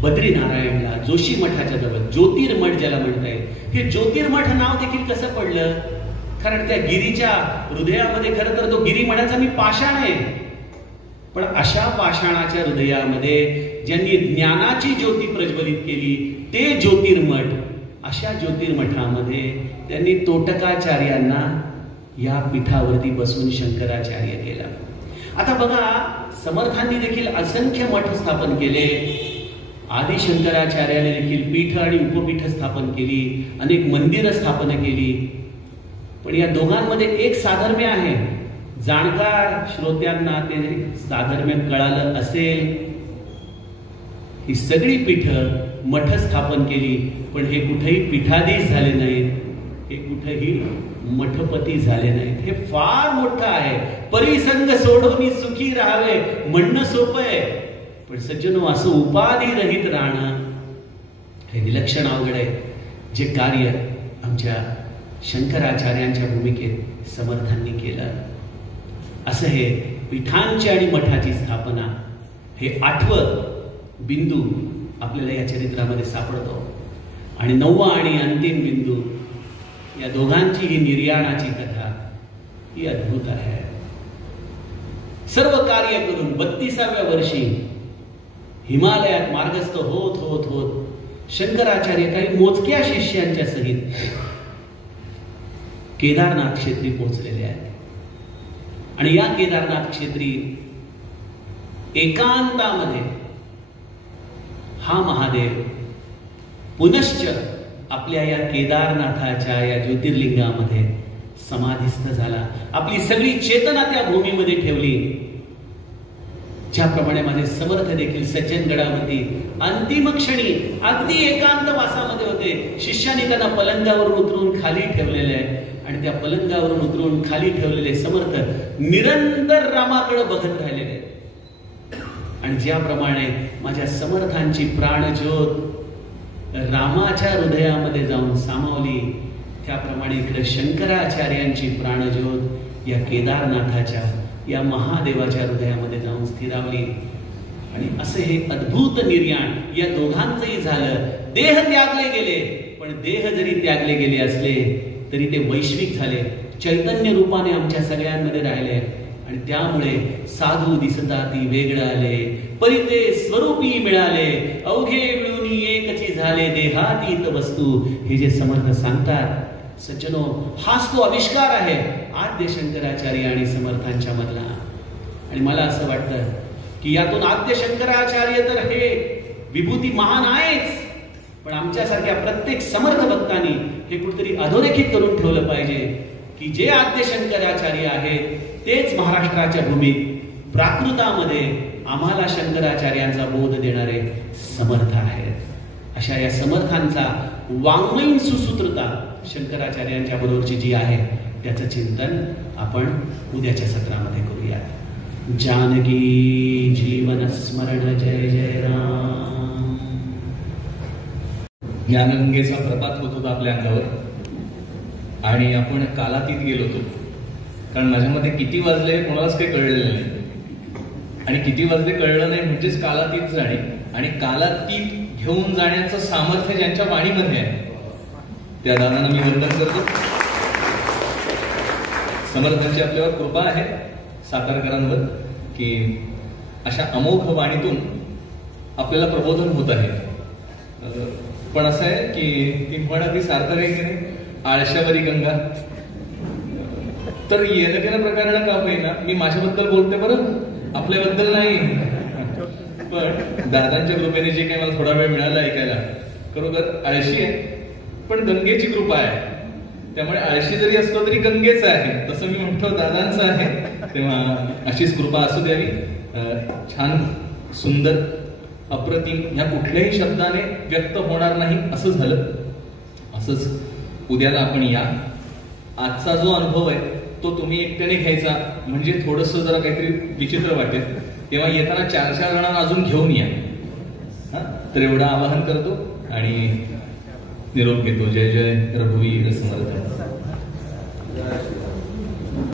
बद्रीनारायणला जोशी मठाच्या जवळ ज्योतिर्मठ ज्याला म्हणता येईल. हे ज्योतिर्मठ नाव देखील कसं पडलं? कारण त्या गिरीच्या हृदयामध्ये खरं तर तो गिरी म्हणायचा मी पाषाण आहे. पण अशा पाषाणाच्या हृदयामध्ये ज्यांनी ज्ञानाची ज्योती प्रज्वलित केली ते ज्योतिर्मठ. अशा ज्योतिर्मठामध्ये त्यांनी तोटकाचार्यांना या पीठावरती बसून शंकराचार्य केला. आता बघा, समर्थांनी देखील असंख्य मठ स्थापन केले. आदि शंकराचार्याने देखील पीठ आणि उपपीठ स्थापन केली, अनेक मंदिरं स्थापन केली. पण या दोघांमध्ये एक साधर्म्य आहे. जाणकार श्रोत्यांना ते साधर्म्य कळालं असेल. ही सगळी पीठ मठ स्थापन केली, पण हे कुठेही पीठाधीश झाले नाहीत, हे कुठेही मठपती झाले नाहीत. हे फार मोठं आहे. परिसंग सोडून सुखी राहावे म्हणणं सोपं आहे, पण सज्जनो असं उपाधी रहित राहणं हे विलक्षण अवघड आहे. जे कार्य आमच्या शंकराचार्यांच्या भूमिकेत समर्थांनी केलं, असं हे पीठांची आणि मठाची स्थापना, हे 8वं बिंदू आपल्याला या चरित्रामध्ये सापडतो. आणि 9वा आणि अंतिम बिंदू, या दोघांची ही निर्याणाची कथा ही अद्भुत आहे. सर्व कार्य करून 32व्या वर्षी हिमालयात मार्गस्थ होत होत होत शंकराचार्य काही मोजक्या शिष्यांच्या सहित केदारनाथ क्षेत्री पोहोचलेले आहेत आणि या केदारनाथ क्षेत्री एकांतामध्ये हा महादेव पुनश्च आपल्या या केदारनाथाच्या या ज्योतिर्लिंगामध्ये समाधिस्थ झाला. आपली सगळी चेतना त्या भूमीमध्ये ठेवली. ज्याप्रमाणे माझे समर्थ देखील सज्जन गडावरती अंतिम क्षणी अगदी एकांत वासामध्ये होते. शिष्याने त्यांना पलंगावरून उतरून खाली ठेवलेले आहे आणि त्या पलंगावरून उतरून खाली ठेवलेले समर्थ निरंतर रामाकडे बघत राहिलेले. आणि ज्याप्रमाणे माझ्या समर्थांची प्राणज्योत रामाच्या हृदयामध्ये जाऊन सामावली, त्याप्रमाणे इकडे शंकराचार्यांची प्राणज्योत या केदारनाथाच्या या महादेवाच्या हृदयामध्ये जाऊन स्थिरावली. आणि असे हे अद्भुत निर्याण या दोघांचंही झालं. देह त्यागले गेले, पण देह जरी त्यागले गेले असले तरी ते वैश्विक झाले, चैतन्य रूपाने आमच्या सगळ्यांमध्ये राहिले. आणि त्यामुळे साधू दिसता ती वेगळं आले, परिते स्वरूपी मिळाले, अवघे मिळून एकची झाले देहातीत वस्तू. हे जे समर्थ सांगतात सज्जनो, हाच तो आविष्कार आहे आद्य शंकराचार्य आणि समर्थांच्या मधला. आणि मला असं वाटतं की यातून आद्य शंकराचार्य तर हे विभूती महान आहेच, पण आमच्यासारख्या प्रत्येक समर्थ भक्तांनी हे कुठेतरी अधोरेखित करून ठेवलं पाहिजे की जे आद्य शंकराचार्य आहेत तेच महाराष्ट्राच्या भूमीत प्राकृतामध्ये आम्हाला शंकराचार्यांचा बोध देणारे समर्थ आहेत. अशा या समर्थांचा वाङ्मयीन सुसूत्रता शंकराचार्यांच्या बरोबरची जी आहे त्याचं चिंतन आपण उद्याच्या सत्रामध्ये करूया. जानकी जीवन स्मरण जय जय राम. ज्ञानगंगेचा प्रपात होत होता आपल्या अंगावर आणि आपण कालातीत गेलो होतो. कारण माझ्यामध्ये किती वाजले कोणालाच काही कळलेलं नाही आणि किती वाजले कळलं नाही म्हणजेच कालातीत जाणे. आणि कालातीत घेऊन जाण्याचं सामर्थ्य ज्यांच्या वाणीमध्ये आहे त्या दादांना मी वंदन करतो. समर्थांची आपल्यावर कृपा आहे सातारकरांवर की अशा अमोघ वाणीतून आपल्याला प्रबोधन होत आहे. पण असं आहे की ती म्हण अगदी सार्थक आहे की नाही, आळशावरी गंगा. तर येणं प्रकारानं का होईना मी माझ्याबद्दल बोलते बरं, आपल्याबद्दल नाही. पण दादांच्या कृपेने जे काही मला थोडा वेळ मिळाला ऐकायला, खरोखर आळशी आहे पण गंगेची कृपा आहे. त्यामुळे आळशी जरी असलो तरी गंगेचं आहे, तसं मी म्हणतो दादांचं आहे. तेव्हा अशीच कृपा असू द्यावी. छान सुंदर अप्रतिम ह्या कुठल्याही शब्दाने व्यक्त होणार नाही असं झालं. असंच उद्याला आपण या. आजचा जो अनुभव आहे तो तुम्ही एकट्याने घ्यायचा म्हणजे थोडस जरा काहीतरी विचित्र वाटेल. तेव्हा येताना 4-4 जणांना अजून घेऊन या. तर एवढं आवाहन करतो आणि निरोप घेतो. जय जय रघुवीर समर्थ.